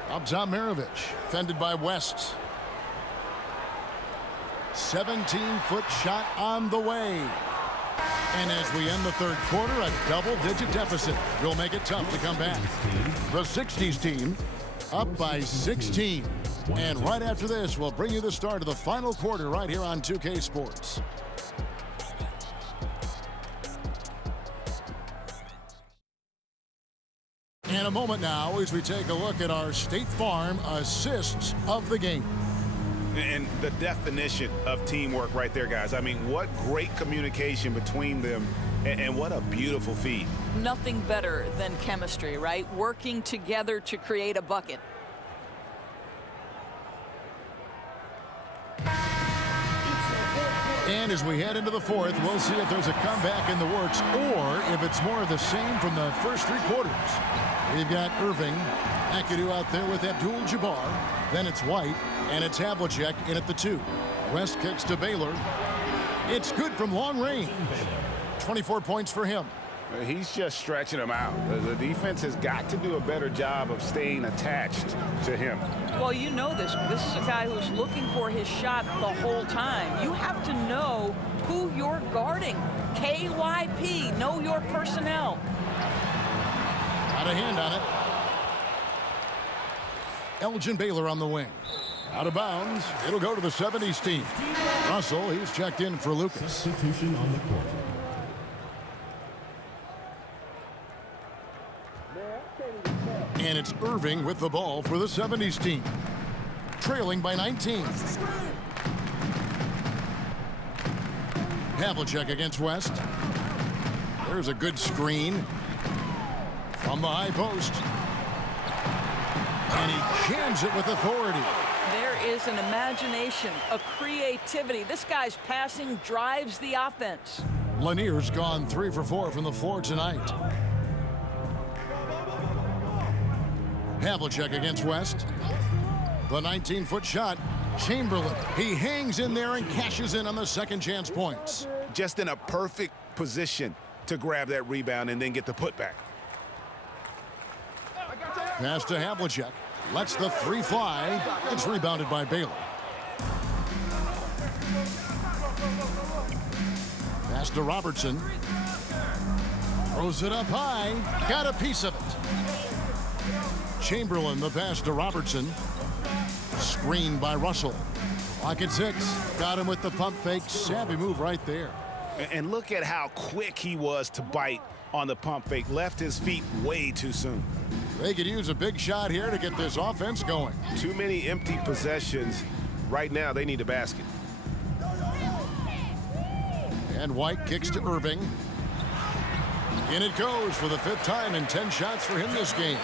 Up top, Maravich, fended by West. 17-foot shot on the way. And as we end the third quarter, a double-digit deficit will make it tough to come back. The 60s team up by 16. And right after this, we'll bring you the start of the final quarter right here on 2K Sports. In a moment now as we take a look at our State Farm assists of the game. And the definition of teamwork right there, guys. I mean, what great communication between them, and what a beautiful feed. Nothing better than chemistry, right? Working together to create a bucket. And as we head into the fourth, we'll see if there's a comeback in the works or if it's more of the same from the first three quarters. We've got Irving, McAdoo out there with Abdul-Jabbar. Then it's White, and it's Havlicek in at the 2. West kicks to Baylor. It's good from long range. 24 points for him. He's just stretching them out. The defense has got to do a better job of staying attached to him. Well, you know this. This is a guy who's looking for his shot the whole time. You have to know who you're guarding. KYP, know your personnel. Got a hand on it. Elgin Baylor on the wing. Out of bounds. It'll go to the 70s team. Russell, he's checked in for Lucas. Substitution on the court. And it's Irving with the ball for the 70s team. Trailing by 19. Havlicek against West. There's a good screen from the high post. And he jams it with authority. There is an imagination, a creativity. This guy's passing drives the offense. Lanier's gone 3 for 4 from the floor tonight. Havlicek against West. The 19-foot shot. Chamberlain. He hangs in there and cashes in on the second chance points. Just in a perfect position to grab that rebound and then get the putback. Pass to Havlicek. Lets the 3 fly. It's rebounded by Baylor. Pass to Robertson. Throws it up high. Got a piece of it. Chamberlain, the pass to Robertson. Screened by Russell. Lock at 6. Got him with the pump fake. Savvy move right there. And look at how quick he was to bite on the pump fake. Left his feet way too soon. They could use a big shot here to get this offense going. Too many empty possessions. Right now, they need a basket. And White kicks to Irving. In it goes for the 5th time and 10 shots for him this game.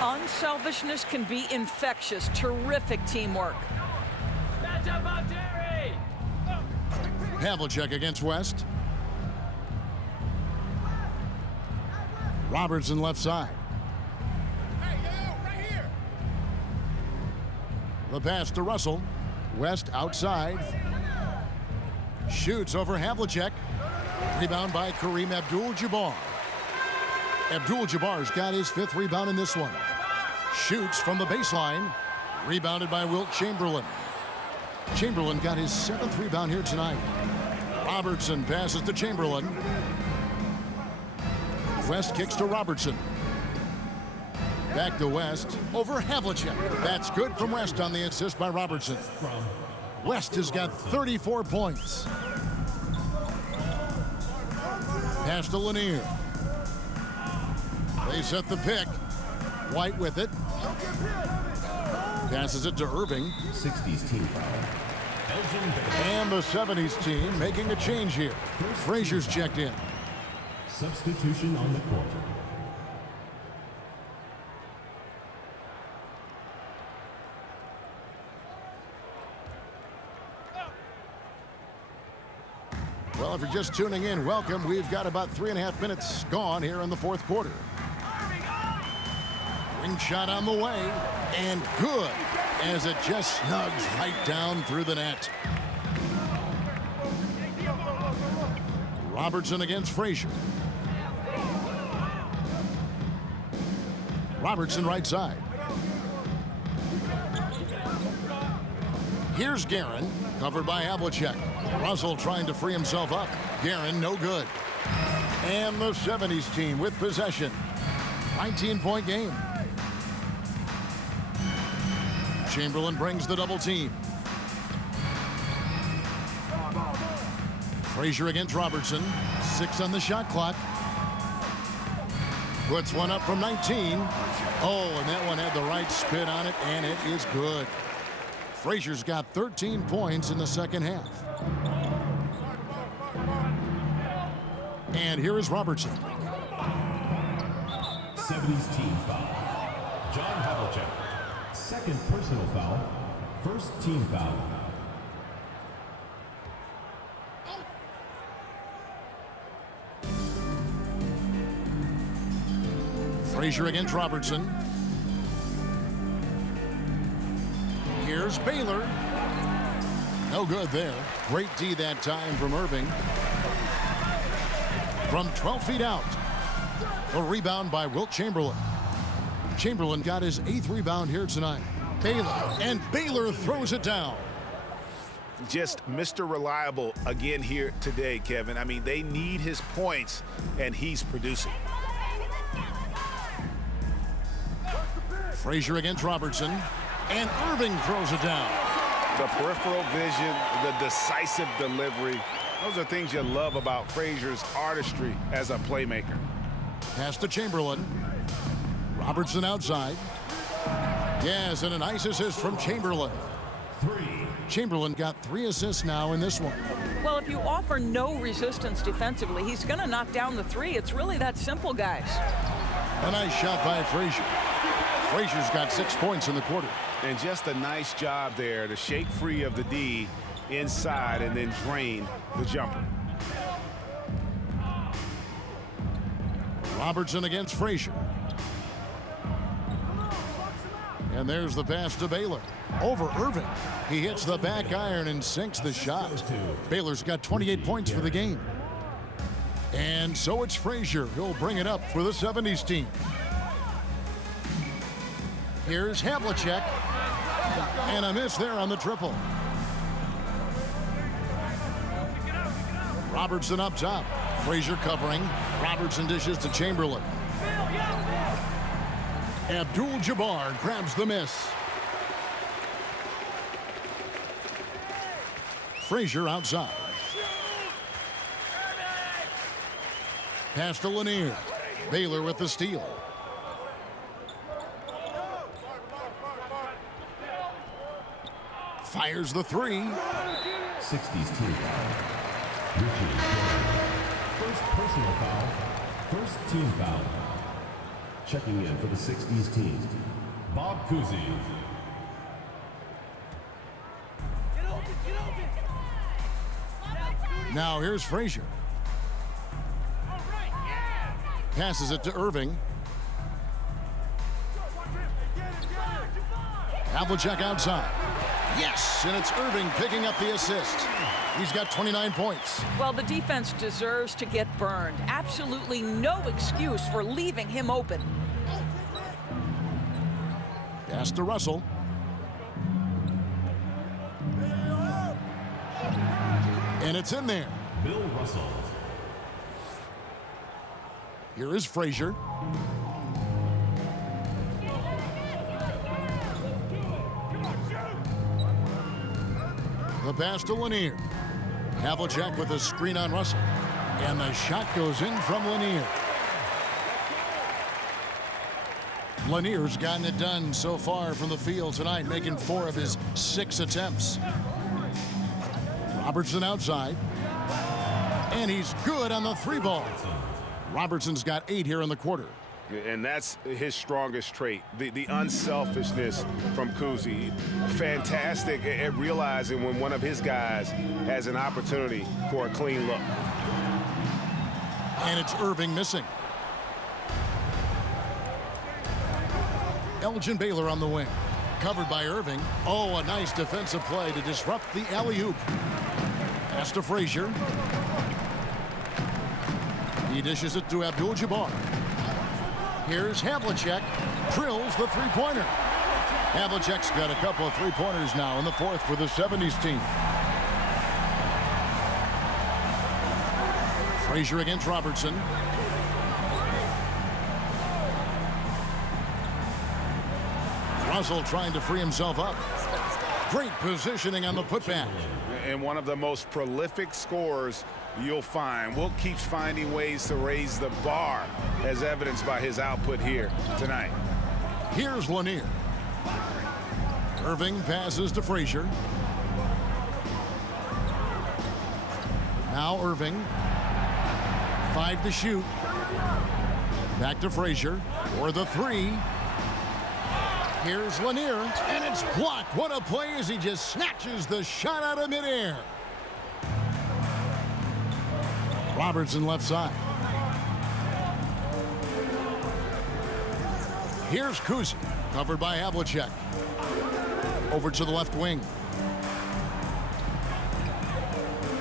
Unselfishness can be infectious. Terrific teamwork. Havlicek against West. Robertson left side. The pass to Russell. West outside. Shoots over Havlicek. Rebound by Kareem Abdul-Jabbar. Abdul-Jabbar's got his 5th rebound in this one. Shoots from the baseline. Rebounded by Wilt Chamberlain. Chamberlain got his 7th rebound here tonight. Robertson passes to Chamberlain. West kicks to Robertson. Back to West over Havlicek. That's good from West on the assist by Robertson. West has got 34 points. Pass to Lanier. They set the pick. White with it. Passes it to Irving. 60's team foul. And the 70s team making a change here. Frazier's checked in. Substitution on the court. Well, if you're just tuning in, welcome. We've got about 3.5 minutes gone here in the 4th quarter. Ring shot on the way, and good, as it just snugs right down through the net. Robertson against Frazier. Robertson right side. Here's Guerin. Covered by Havlicek. Russell trying to free himself up. Guerin, no good. And the 70's team with possession. 19-point game. Chamberlain brings the double team. Frazier against Robertson. 6 on the shot clock. Puts one up from 19. Oh, and that one had the right spin on it, and it is good. Frazier's got 13 points in the second half. And here is Robertson. 70's team foul. John Havlicek. Second personal foul. First team foul. Frazier against Robertson. Here's Baylor. No good there. Great D that time from Irving. From 12 feet out. A rebound by Wilt Chamberlain. Chamberlain got his 8th rebound here tonight. Baylor. And Baylor throws it down. Just Mr. Reliable again here today, Kevin. I mean, they need his points, and he's producing. Frazier against Robertson. And Irving throws it down. The peripheral vision, the decisive delivery. Those are things you love about Frazier's artistry as a playmaker. Pass to Chamberlain. Robertson outside. Yes, and a nice assist from Chamberlain. 3. Chamberlain got 3 assists now in this one. Well, if you offer no resistance defensively, he's going to knock down the 3. It's really that simple, guys. A nice shot by Frazier. Frazier's got 6 points in the quarter. And just a nice job there to shake free of the D inside and then drain the jumper. Robertson against Frazier. And there's the pass to Baylor. Over Irving. He hits the back iron and sinks the shot. Baylor's got 28 points for the game. And so it's Frazier. He'll bring it up for the 70's team. Here's Havlicek. And a miss there on the triple. Robertson up top. Frazier covering. Robertson dishes to Chamberlain. Abdul-Jabbar grabs the miss. Frazier outside. Pass to Lanier. Baylor with the steal. Fires the 3. 60's team foul. Richie. First personal foul. First team foul. Checking in for the 60's team. Bob Cousy. Now here's Frazier. Passes it to Irving. Havlicek outside. Yes, and it's Irving picking up the assist. He's got 29 points. Well, the defense deserves to get burned. Absolutely no excuse for leaving him open. Pass to Russell. And it's in there. Bill Russell. Here is Frazier. The pass to Lanier. Havlicek with a screen on Russell. And the shot goes in from Lanier. Lanier's gotten it done so far from the field tonight, making 4 of his 6 attempts. Robertson outside. And he's good on the 3 ball. Robertson's got 8 here in the quarter. And that's his strongest trait, the unselfishness from Cousy. Fantastic at realizing when one of his guys has an opportunity for a clean look. And it's Irving missing. Elgin Baylor on the wing. Covered by Irving. Oh, a nice defensive play to disrupt the alley-oop. Pass to Frazier. He dishes it to Abdul-Jabbar. Here's Havlicek. Drills the 3-pointer. Havlicek's got a couple of 3-pointers now in the 4th for the 70's team. Frazier against Robertson. Russell trying to free himself up. Great positioning on the putback. And one of the most prolific scorers you'll find. Wilt keeps finding ways to raise the bar, as evidenced by his output here tonight. Here's Lanier. Irving passes to Frazier. Now Irving. 5 to shoot. Back to Frazier for the 3. Here's Lanier, and it's blocked. What a play as he just snatches the shot out of midair. Robertson left side. Here's Kuzi, covered by Havlicek. Over to the left wing.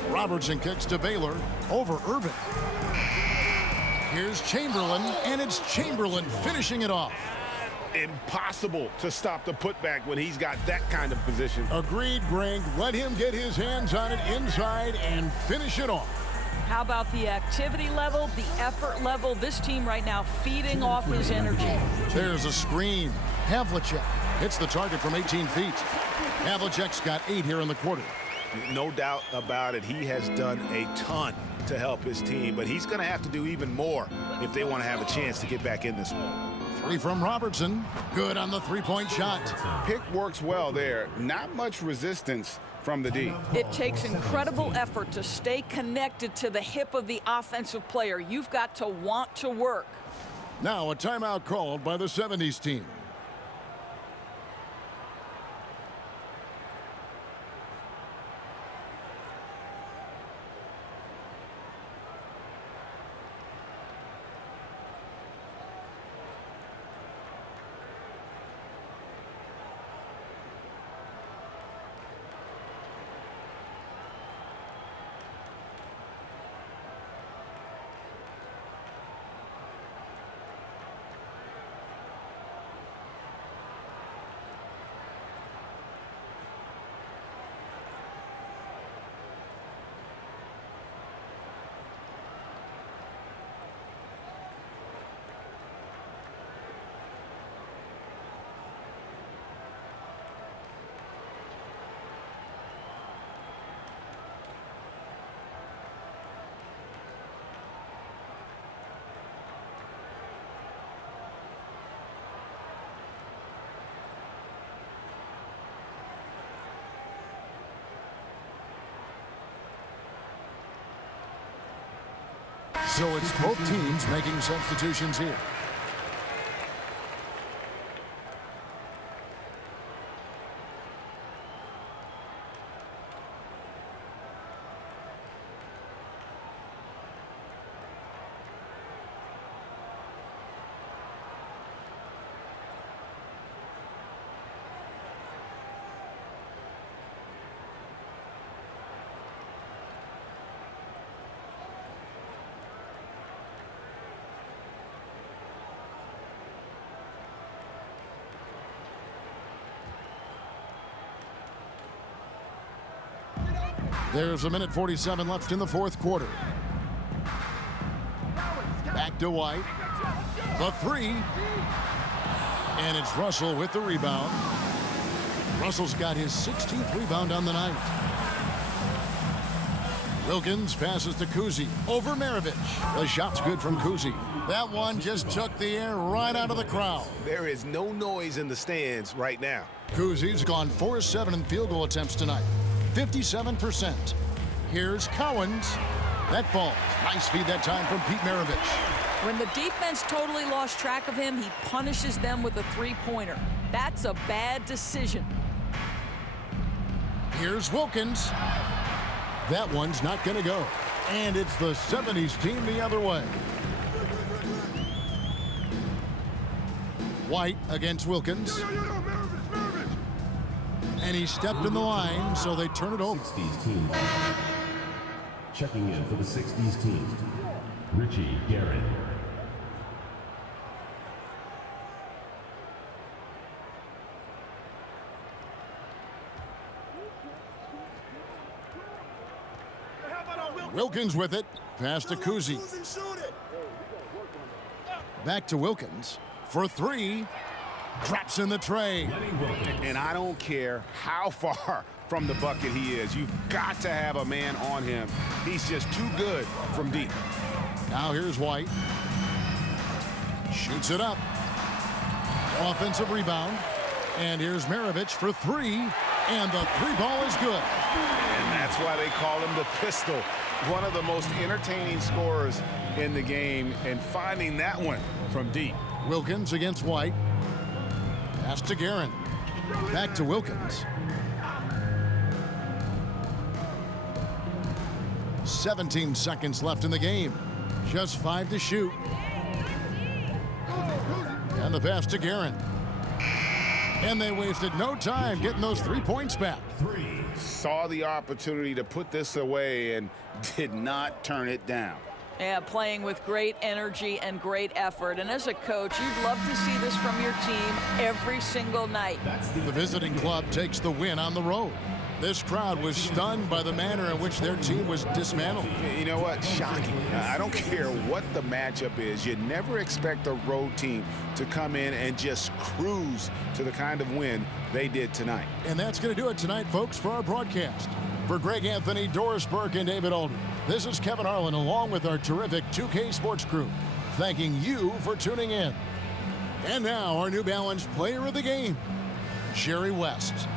Robertson kicks to Baylor, over Irving. Here's Chamberlain, and it's Chamberlain finishing it off. Impossible to stop the putback when he's got that kind of position. Agreed, Greg. Let him get his hands on it inside and finish it off. How about the activity level, the effort level? This team right now feeding off his energy. There's a screen. Havlicek hits the target from 18 feet. Havlicek's got 8 here in the quarter. No doubt about it. He has done a ton to help his team, but he's going to have to do even more if they want to have a chance to get back in this one. 3 from Robertson. Good on the three-point shot. Pick works well there. Not much resistance from the D. It takes incredible effort to stay connected to the hip of the offensive player. You've got to want to work. Now a timeout called by the 70's team. So it's both teams making substitutions here. There's a minute 47 left in the fourth quarter. Back to White. The 3. And it's Russell with the rebound. Russell's got his 16th rebound on the night. Wilkins passes to Kuzi over Maravich. The shot's good from Kuzi. That one just took the air right out of the crowd. There is no noise in the stands right now. Kuzi's gone 4-7 in field goal attempts tonight. 57%. Here's Cowens. That falls. Nice feed that time from Pete Maravich. When the defense totally lost track of him, he punishes them with a three-pointer. That's a bad decision. Here's Wilkins. That one's not going to go. And it's the 70's team the other way. White against Wilkins. And he stepped in the line, so they turn it over. 60's team ball. Checking in for the 60's team, Richie Garrett. Wilkins with it. Pass to Kuzi. Back to Wilkins for three. Drops in the tray. And I don't care how far from the bucket he is. You've got to have a man on him. He's just too good from deep. Now here's White. Shoots it up. Offensive rebound. And here's Maravich for three. And the three ball is good. And that's why they call him the pistol. One of the most entertaining scorers in the game. And finding that one from deep. Wilkins against White. Pass to Guerin. Back to Wilkins. 17 seconds left in the game. Just 5 to shoot. And the pass to Guerin. And they wasted no time getting those 3 points back. Saw the opportunity to put this away and did not turn it down. Yeah, playing with great energy and great effort. And as a coach, you'd love to see this from your team every single night. The visiting club takes the win on the road. This crowd was stunned by the manner in which their team was dismantled. You know what? Shocking. I don't care what the matchup is. You never expect a road team to come in and just cruise to the kind of win they did tonight. And that's going to do it tonight, folks, for our broadcast. For Greg Anthony, Doris Burke, and David Aldridge, this is Kevin Harlan along with our terrific 2K Sports crew, thanking you for tuning in. And now our New Balance player of the game, Jerry West.